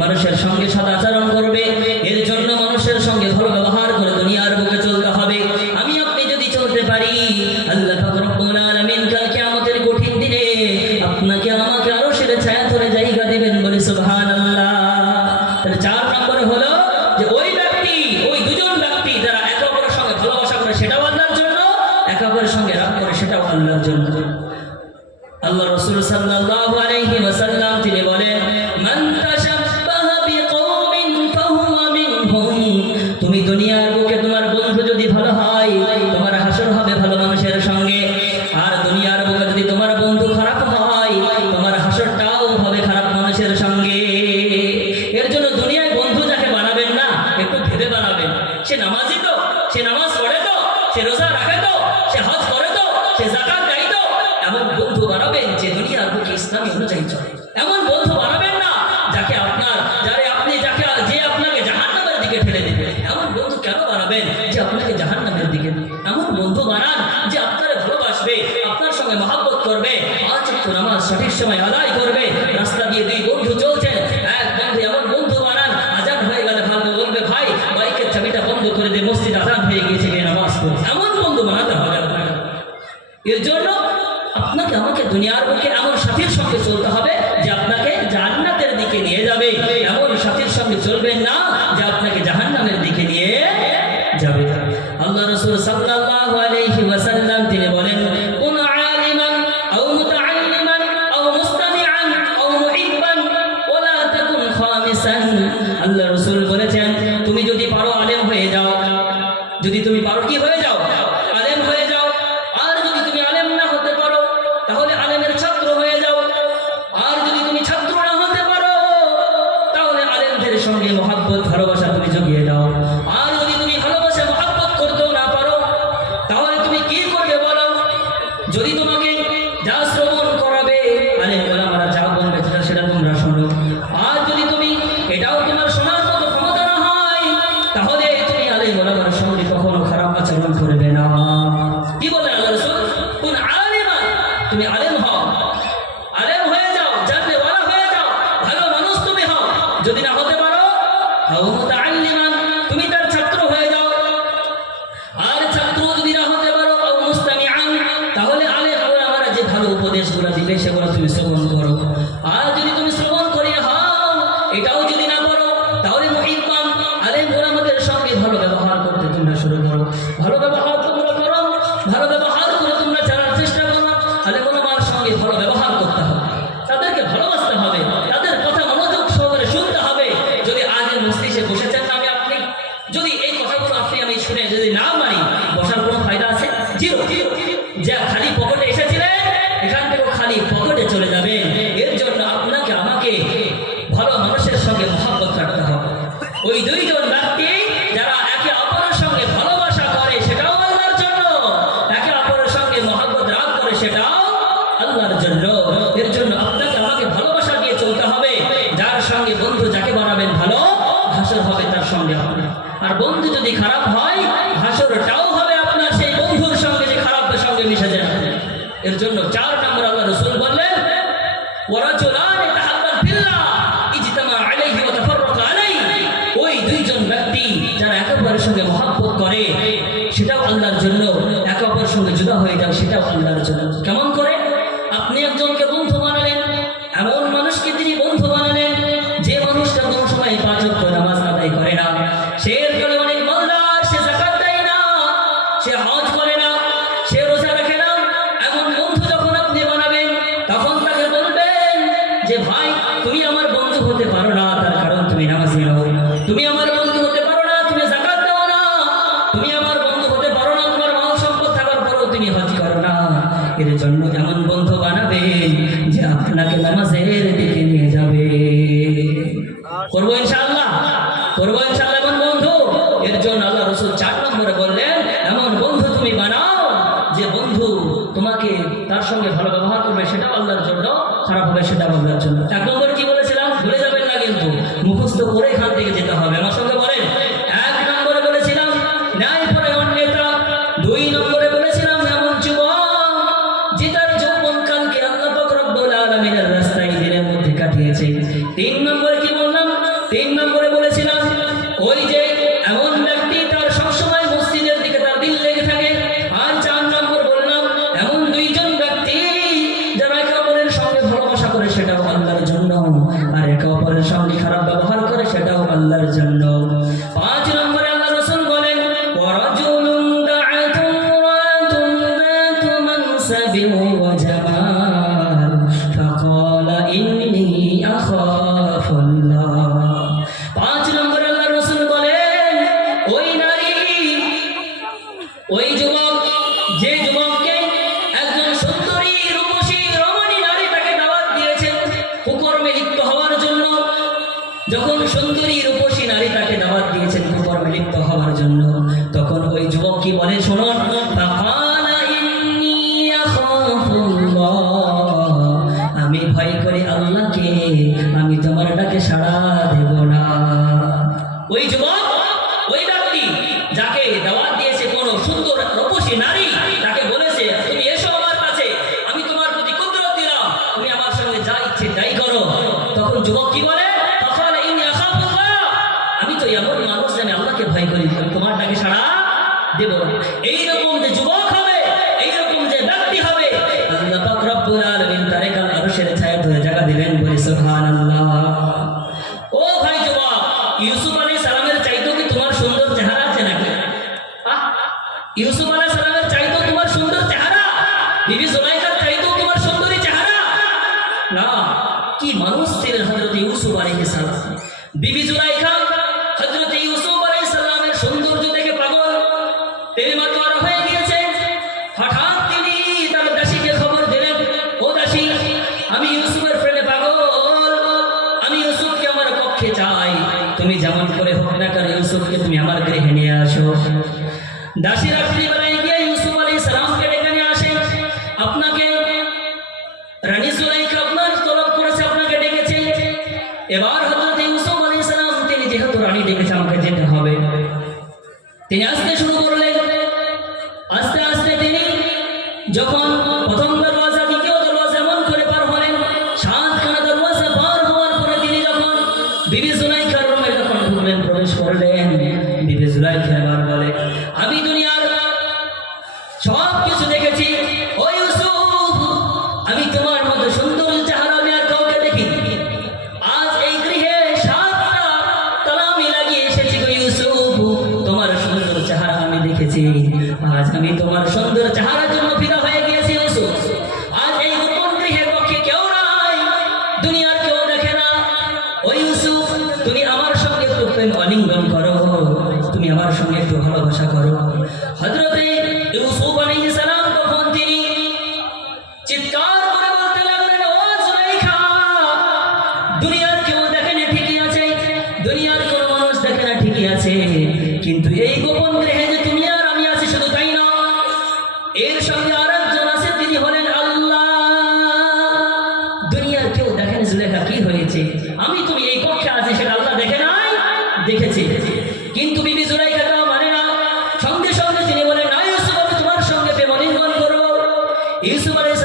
মানুষের সঙ্গে সদাচরণ করবে। এর জন্য মানুষের সঙ্গে ভালো ব্যবহার করে দুনিয়ার বুকে চলতে হবে। আমি আপনি যদি চলতে পারি আল্লাহ পাক রব্বুল আলামিন কাল কিয়ামতের কঠিন দিনে আপনাকে আমাকে আরশের ছায়া ধরে জায়গা দিবেন বলে সুবহানাল্লাহ। তাহলে 4 নম্বরে হলো যে ওই ব্যক্তি, ওই দুজন ব্যক্তি যারা একে অপরের সঙ্গে ভালোবাসা করে সেটাও আল্লাহর জন্য, একে অপরের সঙ্গে রাগ করে সেটাও আল্লাহর জন্য। আল্লাহ রাসূল সাল্লাল্লাহু আলাইহি ওয়াসাল্লাম তিনি বলেন মান তাশাব্বাহা বিকওমিন ফাহুয়া মিনহুম। তুমি দুনিয়ার বুকে তোমার বন্ধু যদি ভালো হয় তোমার হাসর হবে ভালো মানুষের সঙ্গে, আর দুনিয়ার বুকে যদি তোমার বন্ধু খারাপ হয় তোমার হাসরটাও হবে খারাপ মানুষের সঙ্গে। এর জন্য দুনিয়ায় বন্ধু যাকে বানাবেন না একটু ভেবে বানাবেন। সে নামাজি তো, সে নামাজ পড়ে তো, সে রোজা রাখে তো, সে হজ করে তো, সে যাকাত দেয় তো। এমন বন্ধু বানাবেন যে দুনিয়ার বুকে ইসলামী অনুযায়ী চলে। এমন বন্ধু বানাবেন না যাকে আপনার যে আপনাকে জাহান্নামের দিকে ঠেলে দেবে। এমন বন্ধু কেন বানাবেন যে আপনাকে জাহান্নামের দিকে? এমন বন্ধু বানান যে আপনারে ভালোবাসবে, আপনার সঙ্গে মহব্বত করবে, 5 ওয়াক্ত নামাজ সঠিক সময় আদায় করবে। রাস্তা দিয়ে 2 বন্ধু চলছেন, এক বন্ধু এমন বন্ধু বানান আজান হয়ে গেলে ভালো বলবে ভাই বাইকের চাবিটা বন্ধ করে দে, মসজিদ আজান হয়ে গিয়েছে গিয়ে নামাজ পড়ো। এমন বন্ধু বানাতে হবে আপনাকে। এর জন্য আপনাকে আমাকে দুনিয়ার বুকে এমন সাথীর সঙ্গে চলতে হবে যে আপনাকে জান্নাতের দিকে নিয়ে যাবে। এমন সাথীর সঙ্গে চলবেন না যে আপনাকে জাহান্নামের দিকে নিয়ে যাবে। আল্লাহ রাসূল সাল্লাল্লাহু আলাইহি ওয়াসাল্লাম তিনি বলেন কুন আলিমান আও মুতাআল্লিমান আও মুস্তামিআন আও মুহিব্বান ওয়া লা তাকুন খামিসান। আল্লাহ রাসূল বলেছেন তুমি যদি পারো আলেম হয়ে যাও, যদি তুমি পারো কি হয়ে যাও? আলেম হয়ে যাও। আর যদি তুমি আলেম না হতে পারো তাহলে আলেমের ছাত্র হয়ে যাও। আর যদি তুমি ছাত্র না হতে পারো তাহলে আলেমদের সঙ্গে মহব্বত ভালোবাসা তুমি জুগিয়ে দাও। আর যদি তুমি ভালোবাসা মহব্বত করতেও না পারো তাহলে তুমি কি করবে বলো? যদি তোমাকে যা শ্রবণ করাবে আলেম ওলামারা যা বলবে সেটা তোমরা শোনো। আর যদি তুমি এটাও তোমার শোনার মতো ক্ষমতা না হয় তাহলে তুমি আলেম ওলামার সঙ্গে কখনো খারাপ আচরণ করবে না। কি বলেন আল্লাহ রাসূল? কুন আলিমান, তুমি আলেম হও, আলেম হয়ে যাও, জানতে ওয়ালা হয়ে যাও, ভালো মানুষ তুমি হও। যদি না হতে পারো আও মুতাআল্লিমান, তুমি তার ছাত্র হয়ে যাও। আর ছাত্র যদি না হতে পারো আও মুস্তামিআন, তাহলে আলেম ওলামারা যে ভালো উপদেশগুলো দিবে সেগুলো তুমি শ্রবণ করো। আর যদি তুমি শ্রবণ করে হও এটাও যদি না করো তাহলে মুহিব্বান, আলেম ওলামাদের সঙ্গে ভালো ব্যবহার করতে তোমরা শুরু করো। ভালো ব্যবহার তোমরা করো, ভালো ব্যবহার করে তোমরা চলার চেষ্টা করো। আলেম ওলামার সঙ্গে ভালো ব্যবহার করতে হবে, তাদেরকে ভালোবাসতে হবে, তাদের কথা মনোযোগ সহকারে শুনতে হবে। যদি আজের মজলিসে বসেছেন না আপনি, যদি এই কথাগুলো আমি শুনে যদি না মানি বসার কোনো ফায়দা আছে? জিরো। যা খালি পকেটে এসেছিলেন এখান থেকে খালি পকেটে চলে যাবেন। এর জন্য আপনাকে আমাকে ভালো মানুষের সঙ্গে মহব্বত রাখতে হবে। ওই দুইজন ব্যক্তি যারা একে অপরের সঙ্গে ভালোবাসা করে সেটাও আল্লাহর জন্য, একে অপরের সঙ্গে মহব্বত রাগ করে সেটাও আল্লাহর জন্য। এর জন্য আপনাকে আমাকে ভালোবাসা দিয়ে চলতে হবে। যার সঙ্গে বন্ধু যাকে বানাবেন ভালো, হাসর হবে তার সঙ্গে আপনার। আর বন্ধু যদি খারাপ হয় হাসরটাও হবে আপনার সেই বন্ধুর সঙ্গে যে খারাপের সঙ্গে মিশে যায়। এর জন্য 4 নম্বর আল্লাহ রাসূল বললেন ওয়ারাজুলানি তাহাব্বান ফিল্লাহ ইজতামা আলাইহি ওয়া তাফাররাকা আলাইহি, ওই দুইজন ব্যক্তি যারা একে অপরের সঙ্গে মহব্বত করে সেটাও আল্লাহর জন্য, একে অপরের সঙ্গে জুদা হয়ে যায় সেটাও আল্লাহর জন্য। কেমন করে? আপনি একজনকে বন্ধু বানালেন, এমন মানুষকে তিনি বন্ধু বানালেন যে মানুষটা কোন সময় 5 ওয়াক্ত নামাজ আদায় করে না, সে অনেক মালদার, সে যাকাত দেয় না, সে হজ করে না, সে রোজা রাখে না। এমন বন্ধু যখন আপনি বানাবেন তখন তাকে বলবেন যে ভাই তুমি আমার বন্ধু হতে পারো না, তার কারণ তুমি নামাজি নও। তুমি আমার বন্ধু হতে পারো না, তুমি যাকাত দাও না। তুমি আমার বন্ধু হতে পারো না, তোমার মাল সম্পদ থাকার পরেও তুমি হজ করো না। এর জন্য এমন বন্ধু বানাবেন যে আপনাকে নামাজের দিকে নিয়ে যাবে। করবো ইনশাআল্লাহ, করবো ইনশাআল্লাহ এমন বন্ধু। এর জন্য আল্লাহ রাসূল 4 নম্বরে বললেন এমন বন্ধু তুমি বানাও যে বন্ধু তোমাকে তার সঙ্গে ভালো ব্যবহার করবে, সেটাও আল্লাহর জন্য, খারাপ হবে সেটাও আল্লাহর জন্য। 1 নম্বর কি বলেছিলাম ভুলে যাবেন না, কিন্তু মুখস্থ করে এখান থেকে যেতে হবে। আমার সঙ্গে বলেন, 1 নম্বরে বলেছিলাম ন্যায়পরায়ণ নেতা, 2 নম্বরে বলেছিলাম এমন যুবক যে তার যৌবনকালকে আল্লাহ পাক রব্বুল আলামিনের রাস্তায় দিনের মধ্যে কাটিয়েছে। 3 নম্বরে কি বললাম? 3 নম্বরে বলেছিলাম ওই যে এমন ব্যক্তি তার সবসময় মসজিদের দিকে তার দিল লেগে থাকে। আর 4 নম্বর বললাম এমন 2 জন ব্যক্তি যারা একে অপরের সঙ্গে ভালোবাসা করে সেটাও আল্লাহর জন্য, আর একে অপরের সঙ্গে খারাপ ব্যবহার করে সেটাও আল্লাহর জন্য। 5 নম্বরে আল্লাহ রাসূল বলেন ওয়ারাজুলুন দাআতু রাতুন যাতু মানসাবিন ওয়া জামাল ফাকালা ইন্নী আখাফুল্লাহ। 5 নম্বরে আল্লাহ রাসূল বলেন ওই নারী, ওই যুবক, যে যুবককে একজন সুন্দরী রূপসী রমণী নারী তাকে দাওয়াত দিয়েছেন কুকর্মে লিপ্ত হওয়ার জন্য। যখন সুন্দরী রূপসী নারী তাকে দাওয়াত দিয়েছেন কুকর্মে লিপ্ত হওয়ার জন্য, তখন ওই যুবক কি বলে শুনুন, ফাকালা ইন্নী আখাফুল্লাহ, আমি ভয় করি আল্লাহকে, আমি তোমার ডাকে সাড়া দেব না। ওই যুবক, ওই ব্যক্তি যাকে দাওয়াত দিয়েছে কোন সুন্দর রূপসী নারী, তাকে বলেছে তুমি এসো আমার কাছে, আমি তোমার প্রতি কুদরত দিলাম, তুমি আমার সঙ্গে যা ইচ্ছে তাই করো। তখন যুবক কি বলে, ফাকালা ইন্নী আখাফুল্লাহ, আমি তো এমন মানুষ জানি আল্লাহকে ভয় করি, আমি তোমার ডাকে সাড়া দেব না। এইরকম যে যুবক হবে, এইরকম যে ব্যক্তি হবে, আল্লাহ পাক রব্বুল আলামিন তারে কাল আরশের ছায়া ধরে জায়গা দিবেন। বলি সুবহানাল্লাহ। ও ভাই যুবক, ইউসুফ আলাইহিস সালামের চাইতেও কি তোমার সুন্দর চেহারা আছে নাকি? ইউসুফ আলাইহিস সালামের চাইতেও তোমার সুন্দর চেহারা? বিবি জুলাইখার চাইতেও তোমার সুন্দরী চেহারা? না, কি মানুষ ছিলেন হযরত ইউসুফ আলাইহিস সালাম। বিবি জুলাইখা হযরত ইউসুফ আলাইহিস সালামের সৌন্দর্য দেখে পাগল, তিনি মাতোয়ারা হয়ে গিয়েছে। হঠাৎ তিনি তার দাসীকে খবর দিলেন, ও দাসী, আমি ইউসুফের প্রেমে পাগল, আমি ইউসুফকে আমার পক্ষে চাই, তুমি যেমন করে হোক না কেন ইউসুফকে তুমি আমার গৃহে নিয়ে আসো। দাসী রাত্রিবেলায় গিয়ে ইউসুফ আলাইহিস সালামকে ডেকে নিয়ে আসে। আপনাকে রানী জুলাইখা আপনার তলব করেছে, আপনাকে ডেকেছে। এবার হযরত ইউসুফ আলাইহিস সালাম তিনি যেহেতু রানী ডেকেছে আমাকে যেতে হবে, তিনি আসতে শুরু করলেন। আস্তে আস্তে তিনি যখন প্রথম দরওয়াজা, দ্বিতীয় দরওয়াজা এমন করে পার হলেন, 7খানা দরওয়াজা পার হওয়ার পরে তিনি যখন বিবি জুলাইখার রুমে যখন ঢুকলেন, প্রবেশ করলেন, বিবি জুলাইখা এবার বলে আমি দুনিয়ার সব কিছু দেখেছি, ও ইউসুফ, আমি তোমার মতো সুন্দর চেহারা আমি আর কাউকে দেখিনি। আজ এই গৃহে 7টা তালা আমি লাগিয়ে এসেছি গো ইউসুফ, তোমার সুন্দর চেহারা আমি দেখেছি। আজ আমি তোমার সুন্দর চেহারার জন্য ফিদা হয়ে গিয়েছি ইউসুফ। আজ এই গোপন গৃহের পক্ষে কেউ নাই, দুনিয়ার কেউ দেখে না। ও ইউসুফ, তুমি আমার সঙ্গে একটু প্রেম আলিঙ্গন করো, তুমি আমার সঙ্গে একটু ভালোবাসা করো। হযরত ইউসুফ আলাইহিস সালাম তখন তিনি চিৎকার করে বলতে লাগলেন, ও জুলাইখা, দুনিয়ার কেউ দেখে না ঠিকই আছে, দুনিয়ার কোনো মানুষ দেখে না ঠিকই আছে, কিন্তু এই গোপন গৃহে যে তুমি আর আমি আছি শুধু তাই না, এর সঙ্গে আরেকজন আছে, তিনি হলেন আল্লাহ। দুনিয়ার কেউ দেখেন জুলাইখা কি হয়েছে, আমি তুমি এই কক্ষে আছি সেটা আল্লাহ দেখে নাই? দেখেছি। কিন্তু বিবি জুলাইখা তা মানে না, সঙ্গে সঙ্গে তিনি বলেন না ইউসুফ, আমি তোমার সঙ্গে প্রেম আলিঙ্গন করবো। ইউসুফ আলাইহিস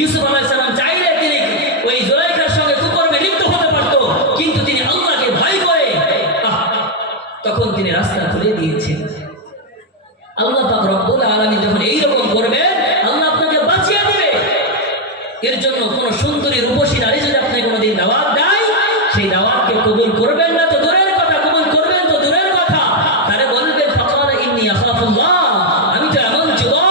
ইউসুফ আলাইহিস সালাম চাইলে তিনি ওই জুলাইখার সঙ্গে কুকর্মে লিপ্ত হতে পারত, কিন্তু তিনি আল্লাহকে ভয় করে তখন তিনি রাস্তা খুলে দিয়েছেন। আল্লাহ পাক রব্বুল আলামিন যখন এইরকম করবেন, আল্লাহ আপনাকে বাঁচিয়ে দেবে। এর জন্য কোন সুন্দরী রূপসী নারী যদি আপনাকে কোনোদিন দাওয়াত দেয়, সেই দাওয়াতকে কবুল করবেন না তো দূরের কথা, কবুল করবেন তো দূরের কথা, তারে বলবেন ফাকালা ইন্নী আখাফুল্লাহ, আমি তো এমন যুবক,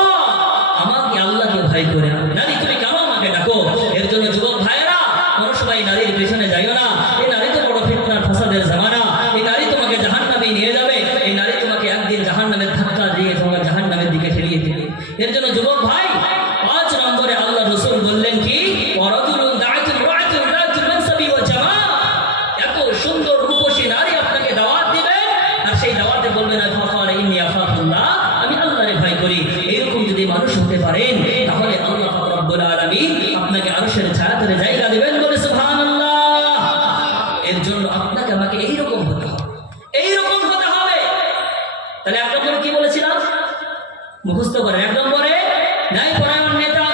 আমাকে আল্লাহকে ভয় করে। নারী তুমি কেন আমাকে ডাকো? এর জন্য যুবক ভাইয়েরা, কোনো সবাই নারীর পেছনে যাইও না। এই নারী তো বড় ফিতনার ফাসাদের জামানা, এই নারী তোমাকে জাহান্নামে নিয়ে যাবে, এই নারী তোমাকে একদিন জাহান্নামের ধাক্কা দিয়ে তোমাকে জাহান্নামের দিকে ঠেলিয়ে দেবে। এর জন্য যুবক ভাই, 5 নম্বরে আল্লাহ রাসূল বললেন কি, ওয়ারাজুলুন দাআতুন রাআতুন রাআতুল মানসাবি ওয়া জামাল, এত সুন্দর রূপসী নারী আপনাকে দাওয়াত দিবে, আর সেই দাওয়াতে বলবেন ফাকালা ইন্নী আখাফুল্লাহ, আমি আল্লাহরে ভয় করি। এরকম যদি মানুষ হতে পারেন, তাহলে আল্লাহ পাক রব্বুল আলামিন আপনাকে আরশের ছায়াতলে জায়গা দিবেন, বলে সুবহানাল্লাহ। এর জন্য আপনাকে আমাকে এইরকম হতে হবে, এইরকম হতে হবে। তাহলে 1 নম্বরে কি বলেছিলাম? মুখস্থ করেন। 1 নম্বরে ন্যায়পরায়ণ নেতা।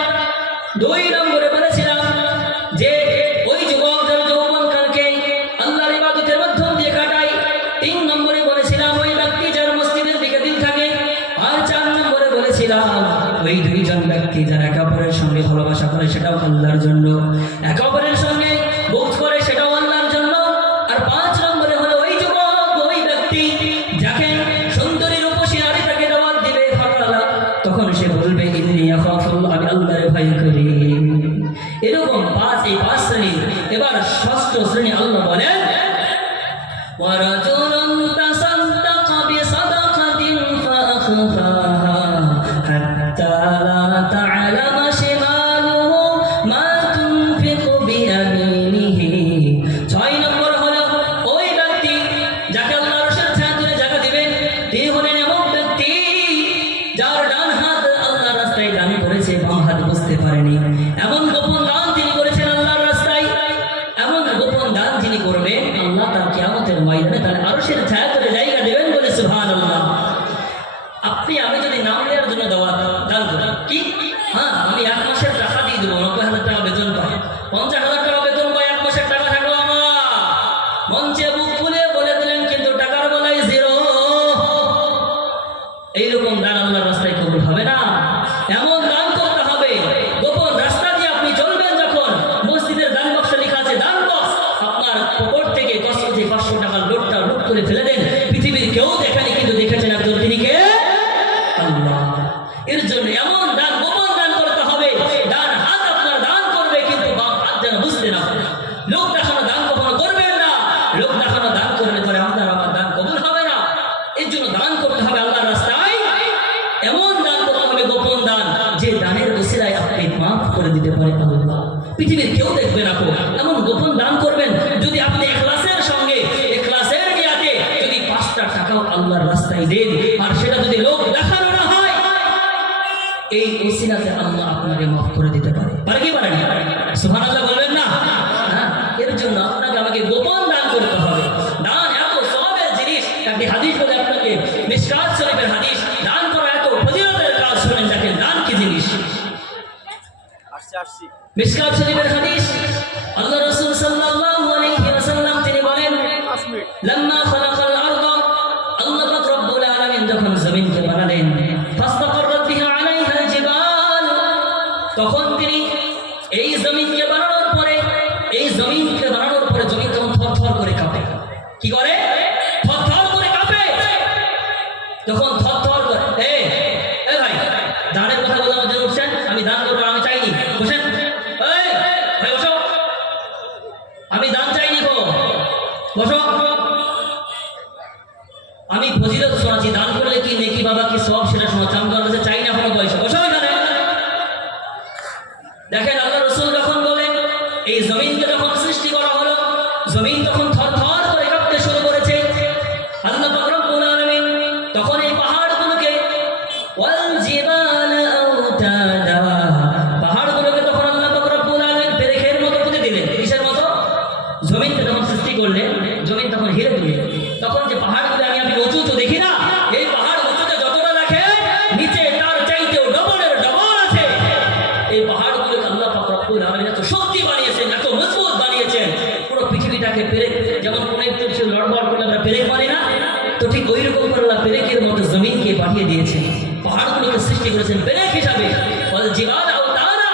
2 নম্বরে বলেছিলাম যে ওই যুবক যারা যৌবনকালকে আল্লাহর ইবাদতের মাধ্যম দিয়ে কাটায়। 3 নম্বরে বলেছিলাম ওই ব্যক্তি যার মসজিদের দিকে দিল থাকে। আর 4 নম্বরে বলেছিলাম ওই 2 জন ব্যক্তি যারা একে অপরের সঙ্গে ভালোবাসা করে, সেটাও আল্লাহর জন্য, একে অপরের সঙ্গে বুঝ করে, সেটাও আল্লাহর জন্য। আর 5 নম্বরে হলো ওই যুবক, ওই ব্যক্তি যাকে সুন্দরী রূপসী নারী তাকে দাওয়াত দিবে, ফাকালা, তখন সে বলবে ইন্নী আখাফুল্লাহ, আমি আল্লাহরে ভয় করি। এরকম 5 শ্রেণী। এবার 6ষ্ঠ শ্রেণী আল্লাহ বলেন, ওয়ারাজুলুন তাসাদ্দাকা বিসাদাকাতিন ফাআখফাহা হাত্তা লা তা'লামা শিমালুহু মা তুনফিকু বিয়ামিনিহি। 6 নম্বর হলো ওই ব্যক্তি যাকে আল্লাহ আরশের ছায়াতলে জায়গা দিবেন, তিনি হলেন এমন ব্যক্তি যার ডান হাত আল্লাহর রাস্তায় দান করেছে, বাম হাত বুঝতে পারেনি। এমন গোপন দান তিনি করেছেন আল্লাহর রাস্তায়, এমন গোপন দান যিনি করবেন, আল্লাহ তার কিয়ামতের ময়দানে তার আরশের ছায়াতলে জায়গা দেবেন, বলে সুবহানাল্লাহ। আপনি আমি যদি নাম নেওয়ার জন্য দান করি, কি হ্যাঁ আমি 1 মাসের টাকা দিয়ে দেবো, 90,000 টাকা বেতন পাই, 50,000 টাকা বেতন পাই, 1 মাসের টাকা থাকলো আমার, মঞ্চে বুক খুলে বলে দিলেন, কিন্তু টাকার বেলায় 0। এইরকম দান আল্লাহর রাস্তায় কবুল হবে না। এমন দান করতে হবে, গোপন রাস্তা দিয়ে আপনি চলবেন, যখন মসজিদের দান বক্সে লেখা আছে দান বক্স, আপনার পকেট থেকে 500 টাকার নোটটা লুট করে ফেলে দেন। পৃথিবীর কেউ দেখেনি, কিন্তু দেখেছেন একজন, তিনি কে? আল্লাহ। এর জন্য এমন দান, গোপন দান করতে হবে। ডান হাত আপনার দান করবে, কিন্তু বাম হাত যেন বুঝতে না পারে। লোক দেখানো দান কখনো করবেন না, লোক দেখানো দান করলে পরে আপনার আমার দান কবুল হবে না। এর জন্য দান করতে হবে আল্লাহর রাস্তায়, এমন দান করতে হবে গোপন দান, যে দানের ওসিলায় আপনি মাফ করে দিতে পারে আল্লাহ, পৃথিবীর কেউ দেখবে না। এমন গোপন দান করবেন, যদি আপনি ইখলাসের সঙ্গে, ইখলাসের নিয়াতে যদি 5টা টাকাও আল্লাহর রাস্তায় দেন, আর সেটা যদি লোক দেখানো না হয়, এই ওসিলাতে আল্লাহ আপনাকে মাফ করে দিতে পারে। পারে কি পারে না? সুবহানাল্লাহ বলবেন না? হ্যাঁ, এর জন্য আপনাকে আমাকে গোপন দান করতে হবে। দান এত সওয়াবের জিনিস, একটি হাদিস বলে আপনাকে, মিশকাত শরীফের হাদিস, দান করা এত ফজিলতের কাজ। শুনেন, দেখেন দান কি জিনিস। মিশকাত শরীফের হাদিস, আল্লাহ রাসূল সাল্লাল্লাহু আলাইহি ওয়াসাল্লাম তিনি বলেন, লাম্মা খালাকাল আরদ, আল্লাহ পাক রব্বুল আলামিন যখন জমিনকে বানালেন, ফাস্তাকাররাত বিহা আলাইহা জিবাল, তখন তিনি এই জমিনকে বানানোর পরে, জমিন তখন থরথর করে কাঁপে। কি করে? থরথর করে কাঁপে। তখন থরথর করে, এ ভাই, দানের কথা বলে আমার জন্য উঠছেন, আমি দান করবো, আমি চাইনি, বসেন, ভাই বসো, আমি দান চাইনি, বসো, আমি ফজিলত শোনাচ্ছি, দান করলে কি নেকি বাবা কি সব, সেটা শোনাচ্ছি, আমি তোমার কাছে চাই না কোনো পয়সা, বসো এখানে। দেখেন আল্লাহ রাসূল যখন বলেন, এই জমিনকে যখন সৃষ্টি করা হলো, জমিন তখন থরথর করে কাঁপতে শুরু করেছে। আল্লাহ পাক রব্বুল আলামিন তখন এই পাহাড়গুলোকে, ওয়াল জিবালা আওতাদা, পাহাড়গুলোকে তখন আল্লাহ পাক রব্বুল আলামিন পেরেকের মতো পুঁতে দিলেন। কিসের মতো? জমিনকে যখন সৃষ্টি করলেন, জমিন তখন হিরে তুলে, তখন যে পাহাড়গুলো আমি উঁচু উঁচু দেখি না, এই পাহাড় উঁচুতে যতটা দেখে, নিচে তার উপর আল্লাহ পেরেকের মতো জমিনকে পাঠিয়ে দিয়েছেন, পাহাড়গুলোকে সৃষ্টি করেছেন পেরেক হিসাবে। জিবাল আওতারা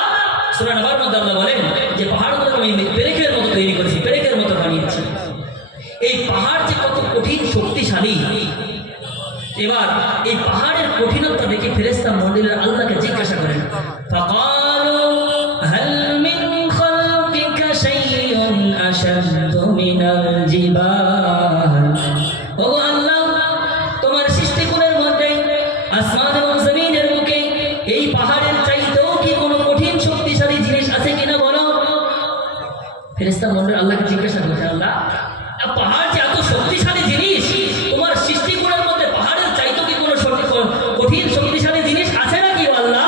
সূরা নবর মধ্যে আল্লাহ বলেন যে পাহাড়গুলোকে আমি পেরেকের মতো তৈরি করেছি, পেরেকের মতো বানিয়েছি। এই পাহাড় যে কত কঠিন শক্তিশালী, এবার এই পাহাড়ের কঠিনতা দেখে ফেরেশতা মণ্ডলীরা আল্লাহকে জিজ্ঞাসা করেন, ফাকালু হাল মিন খালকিকা শাইউন আশাদ্দু মিনাল জিবাল। ও আল্লাহ, তোমার সৃষ্টিগুলোর মধ্যে আসমান এবং জমিনের বুকে এই পাহাড়ের চাইতেও কি কোনো কঠিন শক্তিশালী জিনিস আছে কিনা বলো। ফেরেশতা মণ্ডলী আল্লাহকে জিজ্ঞাসা করছে, আল্লাহ পাহাড় যে এত শক্তিশালী জিনিস, তোমার সৃষ্টিগুলোর মধ্যে পাহাড়ের চাইতেও কি কোনো কঠিন শক্তিশালী জিনিস আছে নাকি আল্লাহ?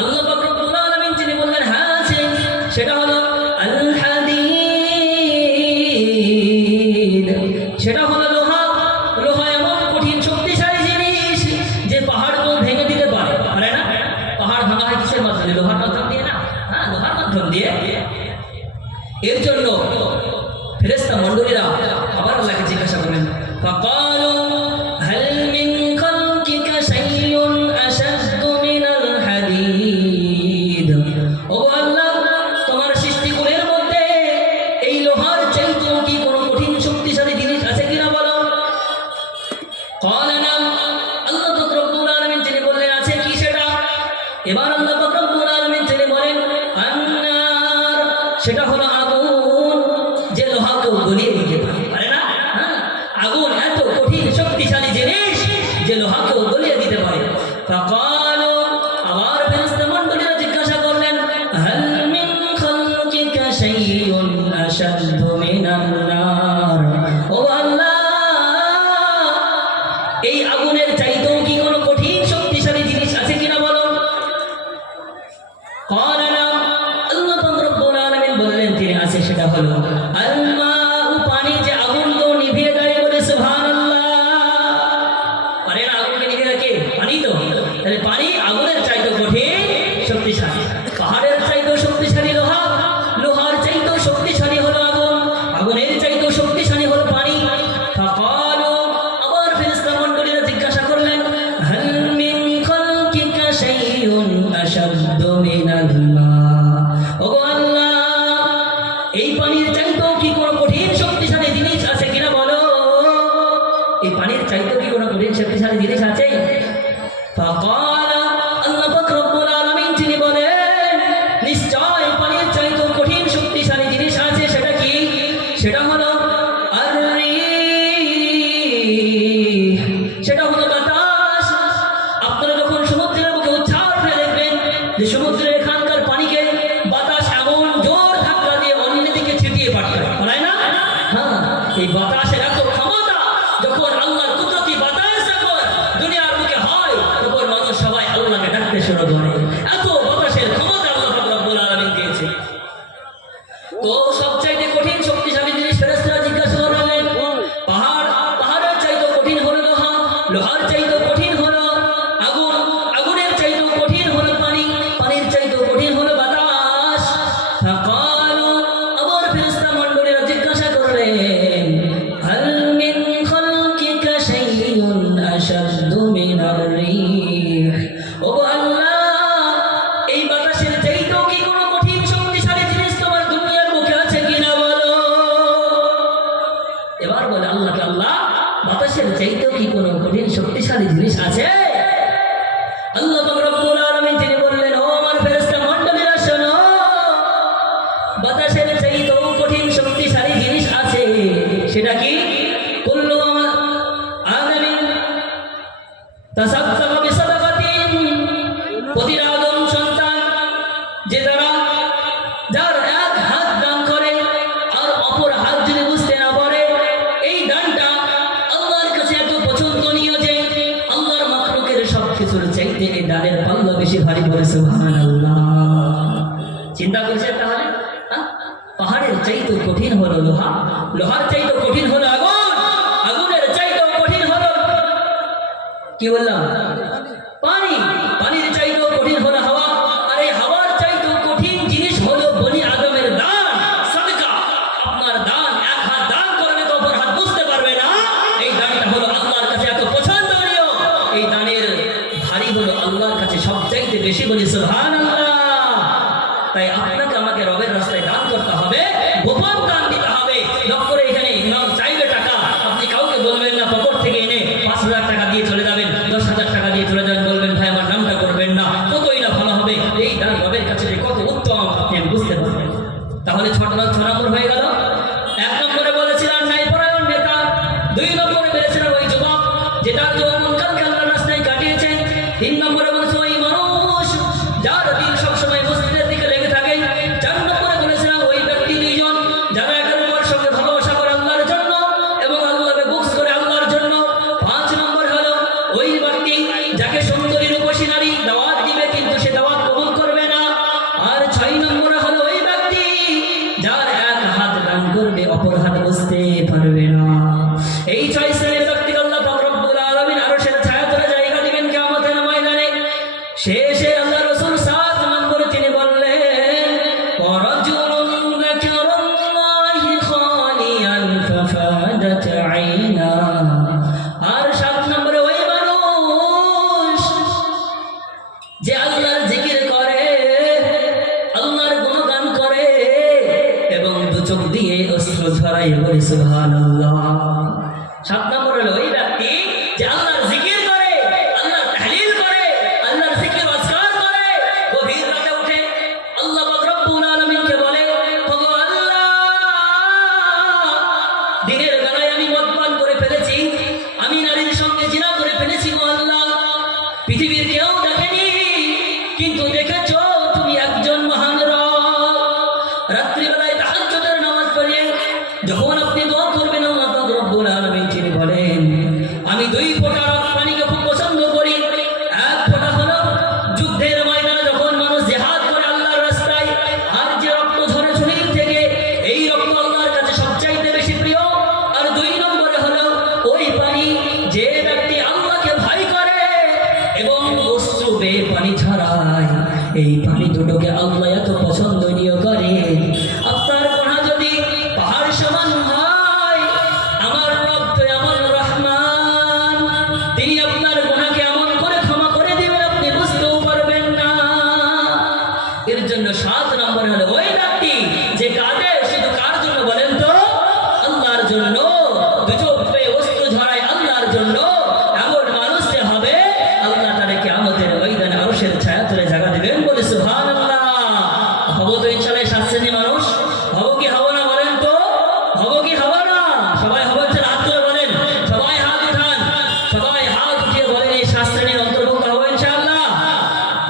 আল্লাহ পাক রব্বুল আলামিন তিনি বললেন, হ্যাঁ আছে, সেটা হলো আল হাদীদ, সেটা হলো লোহা। লোহা এমন কঠিন শক্তিশালী জিনিস যে পাহাড়কেও ভেঙে দিতে পারে, পারে না? পাহাড় ভাঙা হয় কিসের মাধ্যমে? লোহার মাধ্যম দিয়ে না? হ্যাঁ, লোহার মাধ্যম দিয়ে। এর জন্য ফেরেশতা মণ্ডলীরা আবার আল্লাহকে জিজ্ঞাসা করেন, ফাকালু হাল মিন খালকিকা শাইউন আশাদ্দু মিনাল হাদীদ। ও আল্লাহ, তোমার সৃষ্টিগুলোর মধ্যে এই লোহার চাইতেও কি কোনো কঠিন শক্তিশালী জিনিস আছে কিনা বলো। ক্বালা নাম, আল্লাহ পাক রব্বুল আলামিন তিনি বললেন আছে কি সেটা। এবার আল্লাহ পাক রব্বুল আলামিন তিনি বলেন, আন্নার, সেটা হলো যে লোহাকেও গলিয়ে দিতে পারে না? হ্যাঁ, আগুন এত কঠিন শক্তিশালী জিনিস যে লোহাকেও গলিয়ে দিতে পারে। ফাকালু, আবার ফেরেশতা মণ্ডলীরা জিজ্ঞাসা করলেন, হাল মিন খালকিকা শাইউন আশাদ্দু মিনান নার। ও আল্লাহ, এই আগুনের চাইতেও কি কোনো কঠিন শক্তিশালী জিনিস আছে কিনা বলো। ক্বালা নাম, আল্লাহ পাক রব্বুল আলামিন বললেন তিনি আছে, সেটা হলো আল-মাউ, পানি যে আগুনকেও নিভিয়ে দেয়, বলে সুবহানাল্লাহ। পারে না আগুনকে নিভিয়ে রাখে? পানি তো, তাহলে পানি আগুনের চাইতেও কঠিন শক্তিশালী। পাহাড়ের চাইতেও শক্তিশালী লোহা, লোহার চাইতেও শক্তিশালী হলো আগুন, আগুনের চাইতেও শক্তিশালী হলো পানি। ফাকালু, আবার ফেরেশতা মণ্ডলীরা জিজ্ঞাসা করলেন, হাল মিন খালকিকা শাইউন আশাদ্দু মিনাল মা। ওগো আল্লাহ, এই পানির চাইতেও কি কোনো কঠিন শক্তিশালী জিনিস আছে কিনা বলো। এই পানির চাইতেও কি কোনো কঠিন শক্তিশালী জিনিস আছে? ফাকালা, আল্লাহ পাক রব্বুল আলামিন তিনি বলেন, নিশ্চয় পানির চাইতেও কঠিন শক্তিশালী জিনিস আছে। সেটা কি? সেটা হলো আর-রিহ, সেটা হলো বাতাস। আপনারা যখন সমুদ্রের বুকে উচ্ছ্বাস করে দেখবেন যে সমুদ্রের এখানকার পানিকে বাতাস এমন জোর ধাক্কা দিয়ে অন্যদিকে ছিটিয়ে পাঠায় না? হ্যাঁ, এই বাতাসের এত ক্ষমতা, যখন আল্লাহর কুদরতি বাতাস যখন দুনিয়ার বুকে হয়, তখন মানুষ সবাই আল্লাহকে ডাকতে শুরু করে। এত বাতাসের ক্ষমতা আল্লাহ পাক রব্বুল আলামিন দিয়েছে। তো সবচাইতে কঠিন শক্তিশালী জিনিস ফেরেশতারা জিজ্ঞাসা করলেন, পাহাড়, পাহাড়ের চাইতেও কঠিন হলো লোহা, লোহার চাইতেও কঠিন হলো আগুন, আগুনের চাইতেও কঠিন হলো পানি, পানির চাইতেও কঠিন হলো বাতাস। ফাকালু, আবার ফেরেশতা মণ্ডলীরা জিজ্ঞাসা করলেন, হাল মিন খালকিকা শাইউন আশাদ্দু মিনার রিহ। ও আল্লাহ, এই বাতাসের চাইতেও কি কোনো কঠিন শক্তিশালী জিনিস তোমার দুনিয়ার মুখে আছে কিনা বলো। এবার বলে আল্লাহকে, আল্লাহ, বাতাসের চাইতেও কি কোনো কঠিন শক্তিশালী জিনিস আছে? আল্লাহ পাক রব্বুল আলামিন তিনি বললেন, ও আমার ফেরেশতা মণ্ডলীরা শোনো, বাতাসের চাইতেও কঠিন শক্তিশালী জিনিস আছে। সেটা কি? কুল্লু আদামিন তাসাদ্দাকা বিসাদাকাতিন, প্রতিটা আদম সন্তান যে যার এক হাত দান করে আর অপর হাত যদি বুঝতে না পারে, এই দানটা আল্লাহর কাছে এত পছন্দনীয় যে আল্লাহর মাখলুকের সবকিছুর চাইতে এই দানের পাল্লা বেশি ভারী, বলে সুবহানাল্লাহ। চিন্তা করছেন তাহলে? পাহাড়ের চাইতেও কঠিন হলো লোহা, লোহার চাইতেও কঠিন হলো আগুন, আগুনের চাইতেও কঠিন হলো কি বললাম? পানি, পানির চাইতেও কঠিন হলো হাওয়া, আর এই হাওয়ার চাইতেও কঠিন জিনিস হলো বনি আদমের দান, সাদকা। আপনার দান, এক হাত দান করলে তো অপর হাত বুঝতে পারবে না, এই দান বেশি বলি সুবহানাল্লাহ। তাই আপনাকে আমাকে রবের রাস্তায় দান করতে হবে, গোপন দান দিতে হবে। লক্ষ্য করে এখানে ইমাম চাইবে টাকা, আপনি কাউকে বলবেন না পকেট থেকে এনে 5,000 টাকা দিয়ে চলে যাবেন, 10,000 টাকা দিয়ে চলে যাবেন, বলবেন ভাই আমার নামটা করবেন না, কতই না ভালো হবে। এই দান রবের কাছে যে কত উত্তম আপনি বুঝতে পারবেন। তাহলে 6 নম্বর হয়ে গেল। 1 নম্বরে বলেছিলাম ন্যায়পরায়ণ নেতা, 2 নম্বরে বলেছিলাম ওই যুবক যেটা যৌবনকালকে আল্লাহর রাস্তায় কাটিয়েছে, 3 নম্বরে বলেছে ওই মানুষ যার দিন সবসময় মসজিদের দিকে লেগে থাকে, 4 নম্বরে বলেছিলাম ওই ব্যক্তি 2 জন যারা একে অপরের সঙ্গে ভালোবাসা করে আল্লাহর জন্য এবং আল্লাহকে বুকস করে আল্লাহর জন্য, 5 নম্বর হলো ওই ব্যক্তি যাকে সুন্দরী রূপসী নারী দাওয়াত দিবে কিন্তু সে দাওয়াত কবুল করবে না, আর 6 নম্বরে হলো ওই ব্যক্তি যার এক হাত দান করবে অপর হাত বুঝতে পারবে না। এই 6 শ্রেণীর ব্যক্তিকে আল্লাহ পাক রব্বুল আলামিন আরশের ছায়াতলে জায়গা দিবেন কিয়ামতের ময়দানে। শেষে আল্লাহ রাসূল 7 নম্বরে তিনি বললেন ওয়ারাজুলুন যাকারাল্লাহি খালিয়ান ফাফাদাত আইনা। আর 7 নম্বরে ওই মানুষ যে আল্লাহর জিকির করে, আল্লাহর গুণগান করে এবং 2 চোখ দিয়ে অশ্রু ঝরায় বলে সুবহানাল্লাহ। 7 নম্বর হলো ওই ব্যক্তি যে আল্লাহর জিকির করে, আল্লাহর তাহলিল করে, আল্লাহর জিকির আজকার করে, গভীর রাতে উঠে আল্লাহ পাক রব্বুল আলামিনকে বলে ওগো আল্লাহ, দিনের বেলায় আমি মদপান করে ফেলেছি, আমি নারীর সঙ্গে জিনা করে ফেলেছি গো আল্লাহ, পৃথিবীর কেউ দেখেনি কিন্তু দেখেছো তুমি একজন মহান রব। রাত্রিবেলায় তাহাজ্জুদের নামাজ পড়ে যখন আপনি দোয়া করবেন আল্লাহ পাক রব্বুল আলামিন তিনি বলেন আমি 2 ফোঁটা রক্ত পানিকে খুব পছন্দ করি। 1 ফোঁটা হলো যুদ্ধের ময়দানে যখন মানুষ জিহাদ করে আল্লাহর রাস্তায়, আর যে রক্ত ঝরে শরীর থেকে এই রক্ত আল্লাহর কাছে সবচাইতে বেশি প্রিয়। আর 2 নম্বরে হলো ওই পানি যে ব্যক্তি আল্লাহকে ভয় করে এবং অশ্রু বেয়ে পানি ঝরায়, এই পানি দুটোকে আল্লাহ এত পছন্দনীয় করে। আপনার গুনাহ যদি পাহাড় সমান হয়, আমার রব তো এমন রহমান, তিনি আপনার গুনাহকে এমন করে ক্ষমা করে দিবেন আপনি বুঝতেও পারবেন না। এর জন্য 7 নম্বরে হলো ওই ব্যক্তি যে কাঁদে শুধু কার জন্য বলেন তো? আল্লাহর জন্য, 2 চোখ বেয়ে অশ্রু ঝরায় আল্লাহর জন্য। এমন মানুষকে হবে আল্লাহ তারে কিয়ামতের ময়দানে আরশের ছায়াতলে জায়গা দিবেন বলে সুবহানাল্লাহ। হবো তো ইনশাআল্লাহ 7 শ্রেণীর মানুষ, হবো কি হবো না বলেন তো? হবো কি হবো না? সবাই হবো হাত তুলে বলেন, সবাই হাত উঠান, সবাই হাত উঠিয়ে বলেন এই 7 শ্রেণীর অন্তর্ভুক্ত হবো ইনশাআল্লাহ।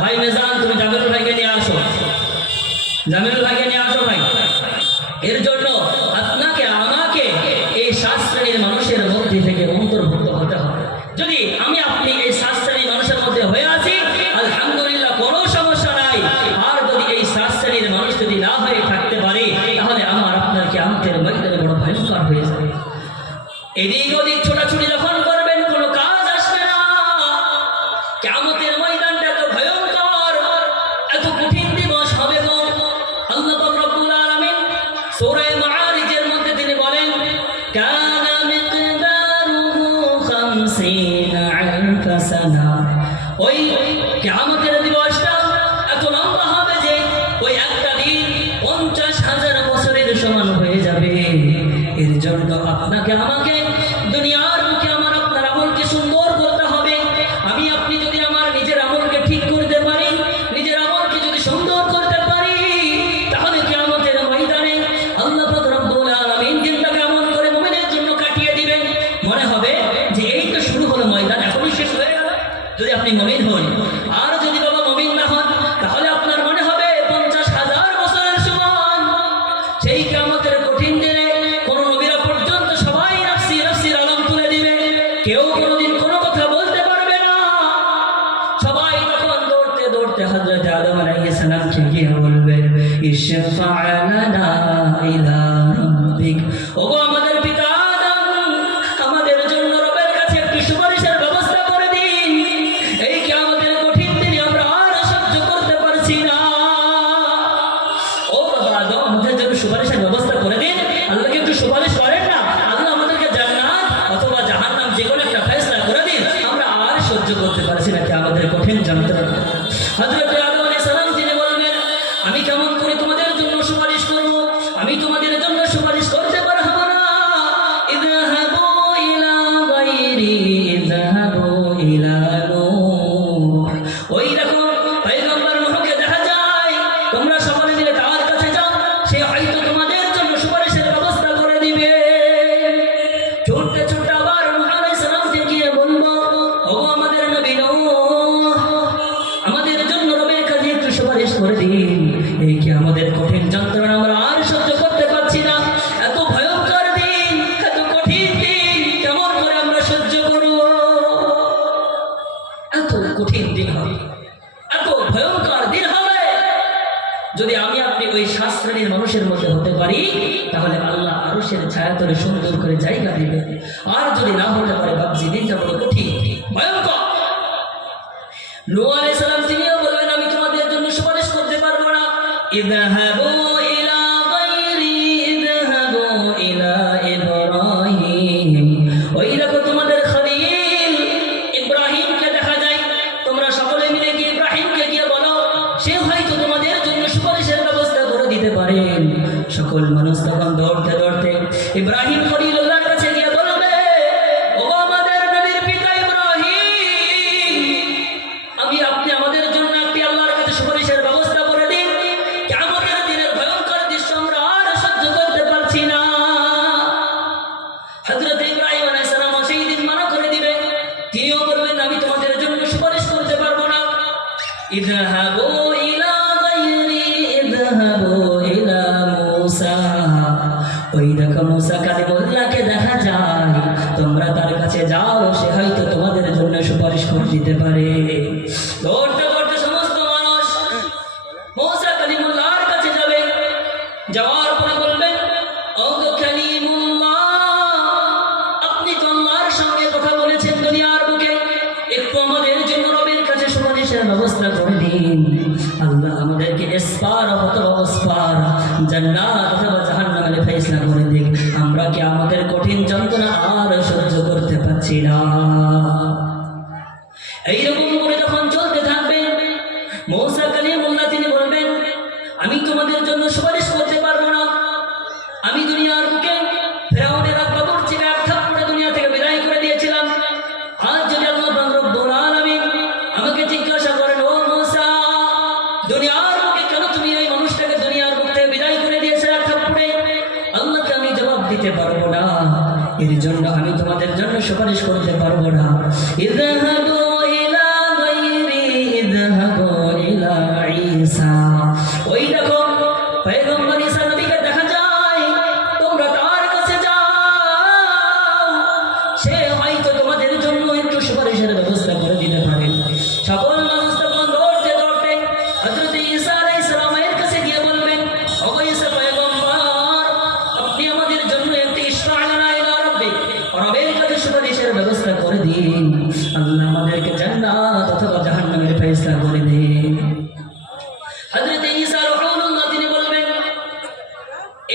ভাই মেজান তুমি জামিলুল ভাইকে নিয়ে আসো, জামিলুল ভাইকে নিয়ে আসো ভাই। এর জন্য আপনাকে আমাকে এই 7 শ্রেণীর মানুষের মধ্যে থেকে অন্তর্ভুক্ত হতে হবে। যদি আমি আপনি এই 7 শ্রেণীর মানুষের মধ্যে হয়ে আছি আলহামদুলিল্লাহ, কোনো সমস্যা নাই। আর যদি এই 7 শ্রেণীর মানুষ যদি না হয়ে থাকতে পারে তাহলে আমার আপনার কিয়ামতের ময়দানে বড় ভয়ঙ্কর হয়ে যাবে। এদিক ওদিক ছোটাছুটি যখন করবেন কোনো কাজ আসবে না। কিয়ামতের ময়দানটা এত ভয়ঙ্কর, এত কঠিন দিবস হবে গো। আল্লাহ পাক রব্বুল আলামিন সূরা মাআরিজের মধ্যে তিনি বলেন কানা মিকদারুহু 50 আলফ সানা। ওই কিয়ামতের দিবসটা এত লম্বা হবে যে ওই একটা দিন 50,000 বছরের সমান হয়ে যাবে। এর জন্য আপনাকে আমাকে দুনিয়ার বুকে আমার আপনার আমলকে সুন্দর করতে হবে। আমি আপনি যদি আমার নিজের আমলকে ঠিক করতে পারি, নিজের আমলকে যদি সুন্দর করতে পারি, তাহলে কিয়ামতের ময়দানে আল্লাহ পাক রব্বুল আলামিন দিনটাকে এমন করে মুমিনের জন্য কাটিয়ে দিবেন, মনে হবে যে এই তো শুরু হলো ময়দান, এখনই শেষ হয়ে গেল। যদি আপনি মুমিন হন, আর যদি বাবা মুমিন না হন, তাহলে আপনার মনে হবে 50,000 বছরের সমান। সেই কিয়ামতের কঠিন দিনে কোন নবীরা পর্যন্ত সবাই নাফসি নাফসির আলাম তুলে দিবে, কেউ কোনোদিন কোনো কথা বলতে পারবে না। সবাই তখন দৌড়তে দৌড়তে হযরত আদম আলাইহিস সালামকে গিয়ে বলবে ইশফা লানা ইলা রাব্বিক, ওগো আমাদের পিতা আদম, আমাদের জন্য রবের কাছে একটি সুপারিশের ব্যবস্থা করে দিন। এই কিয়ামতের কঠিন দিনে আমরা আর সহ্য করতে পারছি না। ও বাবা আদম, আমাদের জন্য সুপারিশের ব্যবস্থা করে দিন। আল্লাহকে একটু সুপারিশ করেন না, আল্লাহ আমাদেরকে জান্নাত অথবা জাহান্নাম যে কোনো একটা ফয়সালা করে দিন, আমরা আর সহ্য করতে পারছি না কি আমাদের কঠিন যন্ত্রণা। হযরত আরশের মধ্যে হতে পারি, তাহলে আল্লাহ আরশের ছায়াতলে সুন্দর করে জায়গা দিবে। আর যদি না হতে পারে বাবজি, দিনটা বড় কঠিন, ভয়ঙ্কর। নূহ আলাইহিস সালাম তিনিও বলবেন, আমি তোমাদের জন্য সুপারিশ করতে পারবো না। ইযহাবু ইলা গায়রি ইযহাবু ইলা ইব্রাহিম। ওই দেখো তোমাদের খলিল ইব্রাহিমকে দেখা যায়, তোমরা সকলে মিলে গিয়ে ইব্রাহিমকে গিয়ে বলো, সে হয়তো তোমাদের জন্য সুপারিশের ব্যবস্থা করে দিতে পারেন। সকল মানুষ তখন দৌড়তে দৌড়তে ইব্রাহিম খলিলুল্লাহর কাছে গিয়ে বলবে, ও আমাদের নবীর পিতা ইব্রাহিম, আপনি আমাদের জন্য একটি আল্লাহর কাছে সুপারিশের ব্যবস্থা করে দিন। কিয়ামতের দিনের ভয়ঙ্কর দৃশ্য আমরা আর সহ্য করতে পারছি না। হযরত ইব্রাহিম আলাইহিস সালাম সেই দিন মানা করে দিবে, তিনিও বলবেন, আমি তোমাদের জন্য সুপারিশ করতে পারবো না। ইযহাবু ইলা গায়রি ইযহাবু ইলা মূসা। ওই দেখো মূসা কালিমুল্লাহকে দেখা যায়, তোমরা তার কাছে যাও, সে হয়তো তোমাদের জন্য সুপারিশ করে দিতে পারে। দৌড়তে দৌড়তে সমস্ত মানুষ মূসা কালিমুল্লাহর কাছে যাবে। যাওয়ার পরে বলবেন, ও গো কালিমুল্লাহ, আপনি তো আল্লাহর সঙ্গে কথা বলেছেন দুনিয়ার বুকে, একটু আমাদের জন্য রবের কাছে সুপারিশের ব্যবস্থা করে দিন। আল্লাহ আমাদেরকে এসপার অথবা ওসপার, জান্নাত অথবা জাহান্নামের ফয়সালা করে দিন। আমরা কি আমাদের কঠিন যন্ত্রণা আর সহ্য করতে পারছি না। এইরকম করে যখন চলতে থাকবে, মূসা কালিমুল্লাহ তিনি বলবেন, আমি তোমাদের জন্য সুপারিশ করতে পারবো না। আমি দুনিয়ার বুকে ফিরআউনের আকবর চিনে এক থাপ্পড়ে দুনিয়া থেকে বিদায় করে দিয়েছিলাম। আজ যদি আল্লাহ পাক রব্বুল আলামিন আমাকে জিজ্ঞাসা করেন, ও মূসা, দুনিয়ার বুকে কেন তুমি এই মানুষটাকে দুনিয়ার বুক থেকে বিদায় করে দিয়েছো এক থাপ্পড়ে, আল্লাহকে আমি জবাব দিতে পারবো না। এর জন্য আমি তোমাদের জন্য সুপারিশ করতে পারবো না। ইযহাবু ইলা গায়রি ইযহাবু ইলা ঈসা। ওই দেখো পয়গম্বর ঈসা নবীকে দেখা যায়, তোমরা তার কাছে যাও, সে হয়তো তোমাদের জন্য একটু সুপারিশের ব্যবস্থা করে দিতে পারে। সকল মানুষ তখন দৌড়তে দৌড়তে হযরত ঈসা আলাইহিস সালামের কাছে গিয়ে বলবেন, ও ঈসা পয়গম্বর, আপনি আমাদের জন্য একটি ইশফা' লানা ইলা রাব্বিক, রবের কাছে সুপারিশের ব্যবস্থা করে দিন। আল্লাহ আমাদেরকে জান্নাত অথবা জাহান্নামের ফয়সালা করে দিন। হযরত ঈসা রাহমাতুল্লাহ তিনি বলবেন,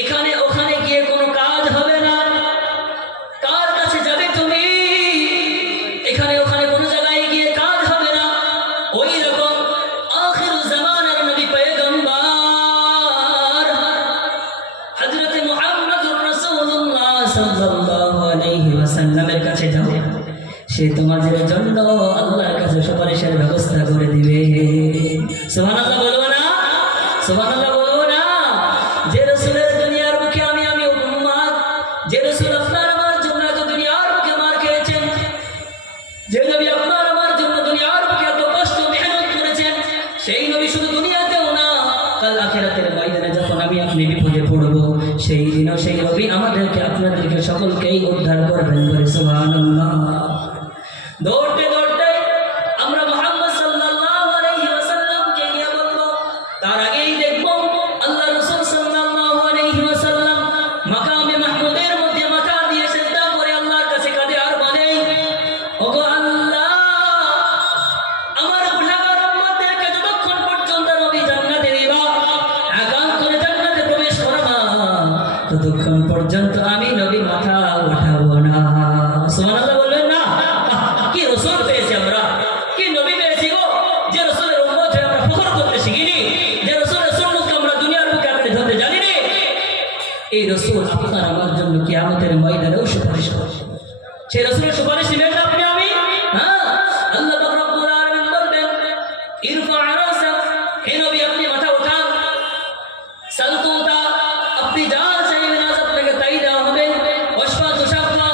এখানে ওখানে গিয়ে কোনো কাজ হবে না। কার কাছে যাবে তুমি? এখানে ওখানে কোনো জায়গায় গিয়ে কাজ হবে না। ওই রকম আখিরুজ জামানের নবী পয়গম্বর হযরত মুহাম্মদুর রাসূলুল্লাহ সাল্লাল্লাহু আলাইহি ওয়াসাল্লামের কাছে যাও, সে তোমাদের জন্য আল্লাহর কাছে সুপারিশের ব্যবস্থা করে দিবে। সুবহানাল্লাহ বলবো না? সুবহানাল্লাহ বলবো না? যে রাসূলের দুনিয়ার বুকে আমি উম্মত, যে রাসূল আপনার আমার জন্য এত দুনিয়ার বুকে মার খেয়েছেন, যে নবী আপনার আমার জন্য দুনিয়ার বুকে এত কষ্ট মেহনত করেছেন, সেই নবী শুধু দুনিয়াতেও না, কাল আখিরাতের ময়দানে যখন আমি আপনি বিপদে পড়ব, সেই দিনও সেই নবী আমাদেরকে আপনাদেরকে সকলকেই উদ্ধার করবেন। বলে সুবহানাল্লাহ। দৌড়তে দৌড়তে আমরা মুহাম্মদ সাল্লাল্লাহু আলাইহি ওয়াসাল্লামকে গিয়ে বলবো, তার আগেই দেখব আল্লাহ রাসূল সাল্লাল্লাহু আলাইহি ওয়াসাল্লাম মাকামে মাহমুদের মধ্যে মাথা দিয়ে সিজদা করে আল্লাহর কাছে কাঁদে আর বলে, ওগো আল্লাহ, আমার গুনাহগার উম্মতদেরকে যতক্ষণ পর্যন্ত নবী জান্নাতে দিবা, আগাম করে জান্নাতে প্রবেশ করাবা, ততক্ষণ পর্যন্ত আমি নবী মাথা উঠাবো না। সুবহানাল্লাহ বলবেন না? কি রাসূল পেয়েছি আমরা, কি নবী পেয়েছি গো, যে রাসূলের উম্মত হয়ে আমরা ফখর করতে শিখিনি, যে রাসূলের সুন্নাতকে আমরা দুনিয়ার বুকে আঁকড়ে ধরতে জানি না। এই রাসূল আপনার আমার জন্য কিয়ামতের ময়দানেও সুপারিশ করবে। সেই রাসূলের সুপারিশ নেবেন না আপনি আমি? হ্যাঁ, আল্লাহ পাক রব্বুল আলামিন বলবেন, ইরফা রাসাক, হে নবী আপনি মাথা উঠান, সালতুতা, আপনি যা চাইবেন আজ আপনাকে তাই দেওয়া হবে, ওয়াশফা তুশাফা,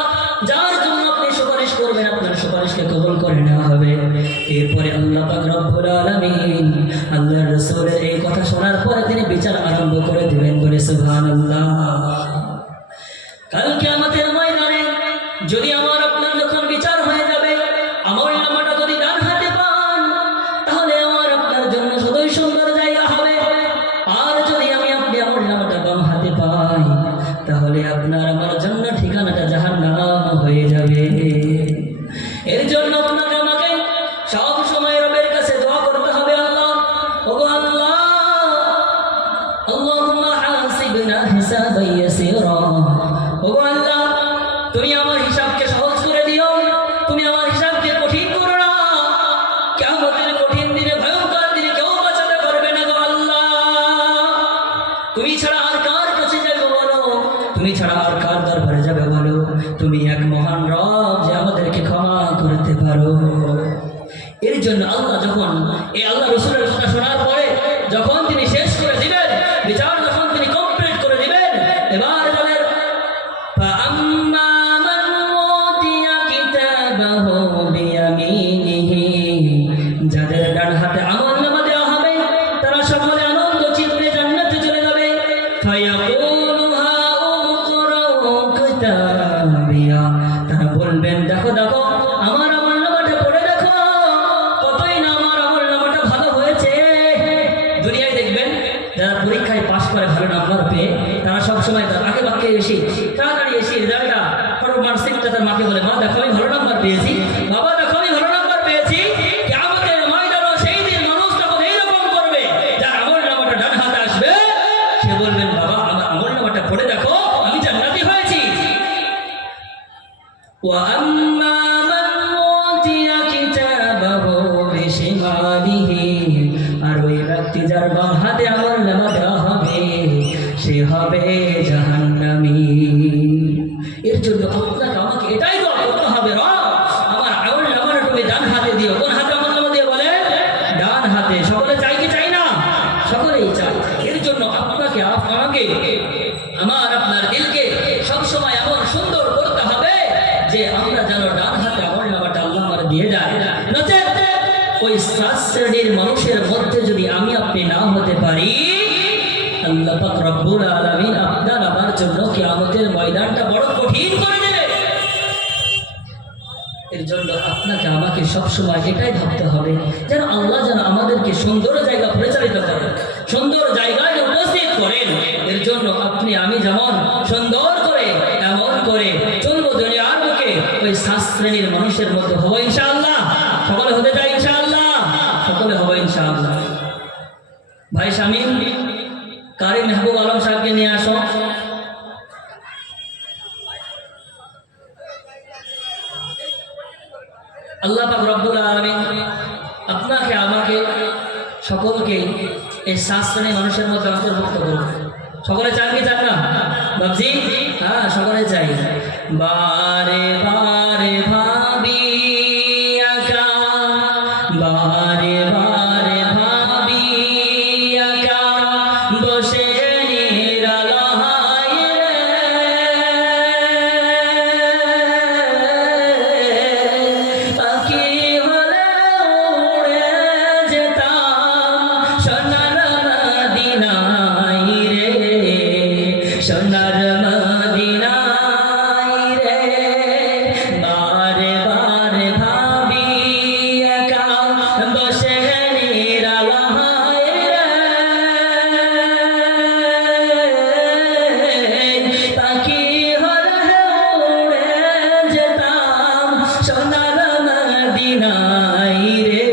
যার জন্য আপনি সুপারিশ করবেন আপনার সুপারিশকে কবুল করে নেওয়া হবে। এরপরে আল্লাহ পাক রব্বুল আলামিন আল্লাহর রাসূলের এই কথা শোনার পরে তিনি বিচার আরম্ভ করে দিবেন। বলে সুবহানাল্লাহ। কাল কিয়ামতের ময়দানে যদি আমার আপনার যখন বিচার হয়ে যাবে, আমল নামাটা যদি ডান হাতে পান, তাহলে আমার আপনার জন্য শুধুই সুন্দর জায়গা হবে। আর যদি আমি আপনি আমল নামাটা বাম পারো। এর জন্য আল্লাহ যখন এই আল্লাহ রসুলের কথা শোনার পরে যখন তিনি শেষ করে দিবেন, বিচার যখন তিনি কমপ্লিট করে দিবেন, এবার বলেন فأما من أوتي كتابه بيمينه, যাদের ডান হাতে আমলনামা দেওয়া হবে তারা সকলে আনন্দ চিত্তে জান্নাতে চলে যাবে। ফায়াকুলু হাউম ইকরাউ কিতাবিয়া, তারা বলবেন দেখো দেখো আমার আমলনামাটা পড়ে দেখো, কতই না আমার আমলনামাটা ভালো হয়েছে। দুনিয়ায় দেখবেন যারা পরীক্ষায় পাশ করে ভালো নাম্বার পেয়ে তারা সবসময় আগে বাক্যে এসে তাড়াতাড়ি এসে রেজাল্টটা মানসিকটা তার মাকে বলে মা দেখো আমি ভালো নাম্বার পেয়েছি, বাবা দেখো আমি ভালো নাম্বার পেয়েছি। কিয়ামতের ময়দানে সেই দিন মানুষ তখন এইরকম করবে, যার আমলনামাটা ডান হাতে আসবে সে বলবেন বাবা আমার আমলনামাটা পড়ে দেখো আমি জান্নাতি হয়েছি। وأما من أوتي كتابه بشماله, আর ওই ব্যক্তি যার বাম হাতে আমলনামা দেওয়া হবে সে হবে জাহান্নামী। এর জন্য আপনাকে আমাকে এটাই দোয়া করতে হবে, রব আমার আমলনামাটা তুমি ডান হাতে দিও। কোন হাতে আমলনামা দিয়ে বলে? ডান হাতে। সকলে চাই কি চাই না? সকলেই চাই। এর জন্য আপনাকে আমাকে আমার আপনার দিলকে সবসময় এমন সুন্দর করতে হবে যে আমরা যেন ডান হাতে আমলনামাটা আল্লাহ আমার দিয়ে যায়। নচেত ওই 7 শ্রেণীর মানুষের মধ্যে যদি আমি আপনি না হতে পারি, আল্লাহ পাক রব্বুল আলামিন আপনার আমার জন্য কিয়ামতের ময়দানটা বড় কঠিন করে দেবে। এর জন্য আপনাকে আমাকে সবসময় এটাই ভাবতে হবে যেন আল্লাহ যেন আমাদেরকে সুন্দর জায়গা পরিচালিত করেন, সুন্দর জায়গায় উপস্থিত করেন। এর জন্য আপনি আমি যেমন সুন্দর করে এমন করে চলবো দুনিয়ার বুকে, ওই 7 শ্রেণীর মানুষের মধ্যে হবো ইনশাআল্লাহ। সকলে হতে চাই ইনশাআল্লাহ, সকলে হবো ইনশাআল্লাহ। ভাই শামীম কারি মেহবুব আলম সাহেবকে নিয়ে আসো। আল্লাহ পাক রব্বুল আলামিন আপনাকে আমাকে সকলকে এই 7 শ্রেণীর মানুষের মধ্যে অন্তর্ভুক্ত করুন। সকলে চান কি চান না বাবজি? হ্যাঁ সকলে চাই। বারে বারে ভাবি একা, বারে বারে ভাবি একা, বসে নিরালায় রে, পাখি হলে উড়ে যেতাম সোনার মদিনায় রে, সোনার মদিনায় রে। বারে বারে ভাবি একা, বসে নিরালায় রে, পাখি হলে উড়ে যেতাম সোনার মদিনায় রে,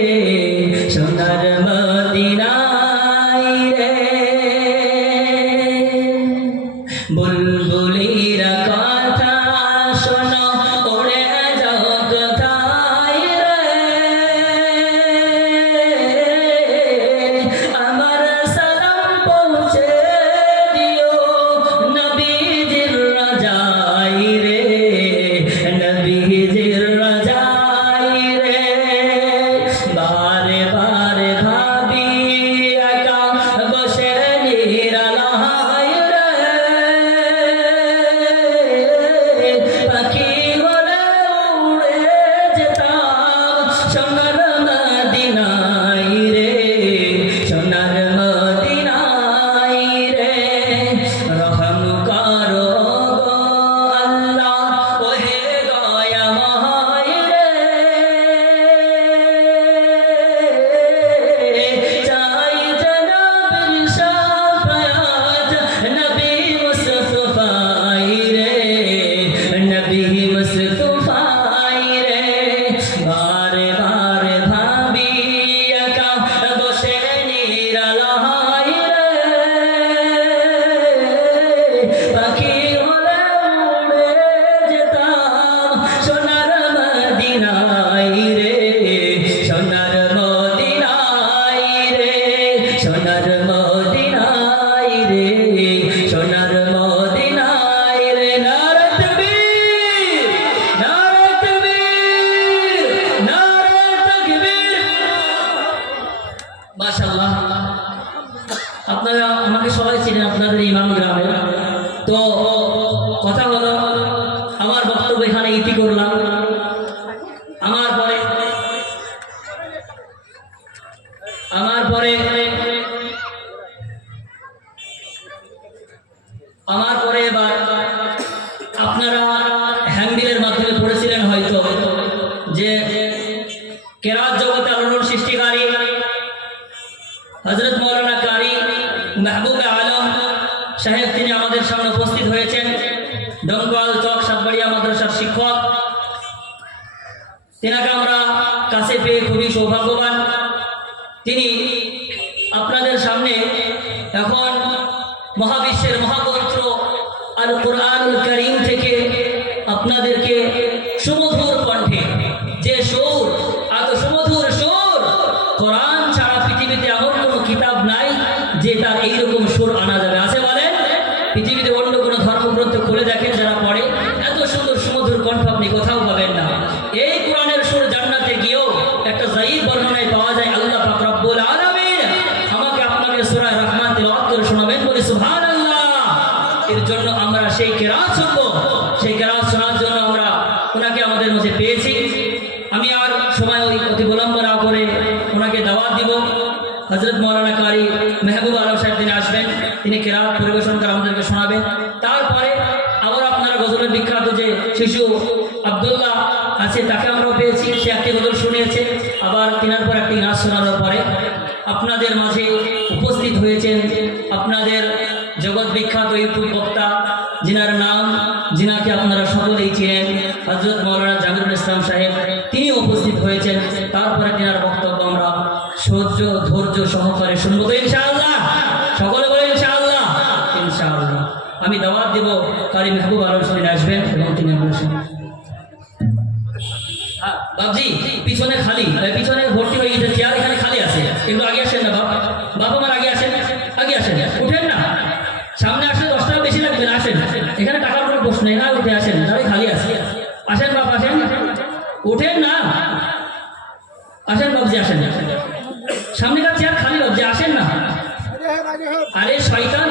সোনার মদিনায় রে। বুলবুলিরা কথা শোনো উড়ে যাও কোথায় রে, আমার সালাম পৌঁছে দিও নবীজির রাজায় রে, নবীজির রাজায় আমার পরে আমার পরে এবার আপনারা হ্যান্ডবিলের মাধ্যমে পড়েছিলেন হয়তো যে কেরাত জগতে আলোড়ন সৃষ্টিকারী হযরত মাওলানা কারি মাহবুব আলম সাহেব তিনি আমাদের সামনে উপস্থিত হয়েছেন। ডঙ্গল চক সাতবাড়িয়া মাদ্রাসার শিক্ষক, তেনাকে আমরা কাছে পেয়ে খুবই সৌভাগ্যবান। তিনি আপনাদের সামনে এখন মহাবিশ্বের মহাগ্রন্থ আল কুরআনুল কারীম থেকে আপনাদেরকে সুমধুর কণ্ঠে যে সুর, এত সুমধুর সুর, কোরআন ছাড়া পৃথিবীতে এমন কোনো কিতাব নাই যে তার এইরকম সুর আনা যাবে। আছে বলেন? পৃথিবীতে অন্য কোনো ধর্মগ্রন্থ খুলে দেখেন যারা পড়ে, এত সুন্দর সুমধুর কণ্ঠ আপনি কোথাও পাবেন না। এই কোরআনের সুর জান্নাতে গিয়েও একটা যায়িব বর্ণনায় পাওয়া যায়, আল্লাহ পাক রব্বুল আলামিন আমাকে আপনাকে সূরা রহমান তেলাওয়াত করে শোনাবেন, বলি সুবহানাল্লাহ। এর জন্য আমরা সেই কেরাত শুনবো, সেই কেরাত শোনার জন্য আমরা ওনাকে আমাদের মধ্যে পেয়েছি। আমি আর সময় অতি বিলম্ব না করে ওনাকে দাওয়াত দিব। হযরত মাওলানা কারি মাহবুব আলম সাহেব তিনি আসবেন, তিনি কেরাত পরিবেশন করে আমাদেরকে শোনাবেন। তারপরে আবার আপনারা গজলের বিখ্যাত যে শিশু আব্দুল্লাহ আছে তাকে আমরাও পেয়েছি, সে একটি গজল শুনিয়েছে। আবার তিনার পর একটি নাচ শোনানোর পরে আপনাদের মাঝে উপস্থিত হয়েছেন আপনাদের জগৎ বিখ্যাত ইউটিউব বক্তা, যিনার নাম, যিনাকে আপনারা সকলেই চিনেন, হযরত মাওলানা জামিরুল ইসলাম সাহেব, তিনি উপস্থিত হয়েছেন। তারপরে তিনার বক্তব্য আমরা সহ্য ধৈর্য সহকারে শুনবো তো ইনশাআল্লাহ। সকলে বলে ইনশাআল্লাহ। ইনশাআল্লাহ আমি দাওয়াত দিব কারি মাহবুব আলম সাহেব আসবেন এবং তিনি বলছেন। বাবজি পিছনে খালি, পিছনে ভর্তি হয়ে গেছে চেয়ার, এখানে খালি আছে, একটু আগে আসেন না বাবা, বাবা আমার আগে আসেন, আগে আসেন, উঠেন না, সামনে আসলে 10 টাকা বেশি লাগবে না, আসেন, এখানে টাকার কোনো প্রশ্ন নেই, না উঠে আসেন, তবে খালি আছে, আসেন বাপ, আসেন, উঠেন না, আসেন বাবজি, আসেন, সামনেকার চেয়ার খালি বাবজি, আসেন না, আরে শয়তান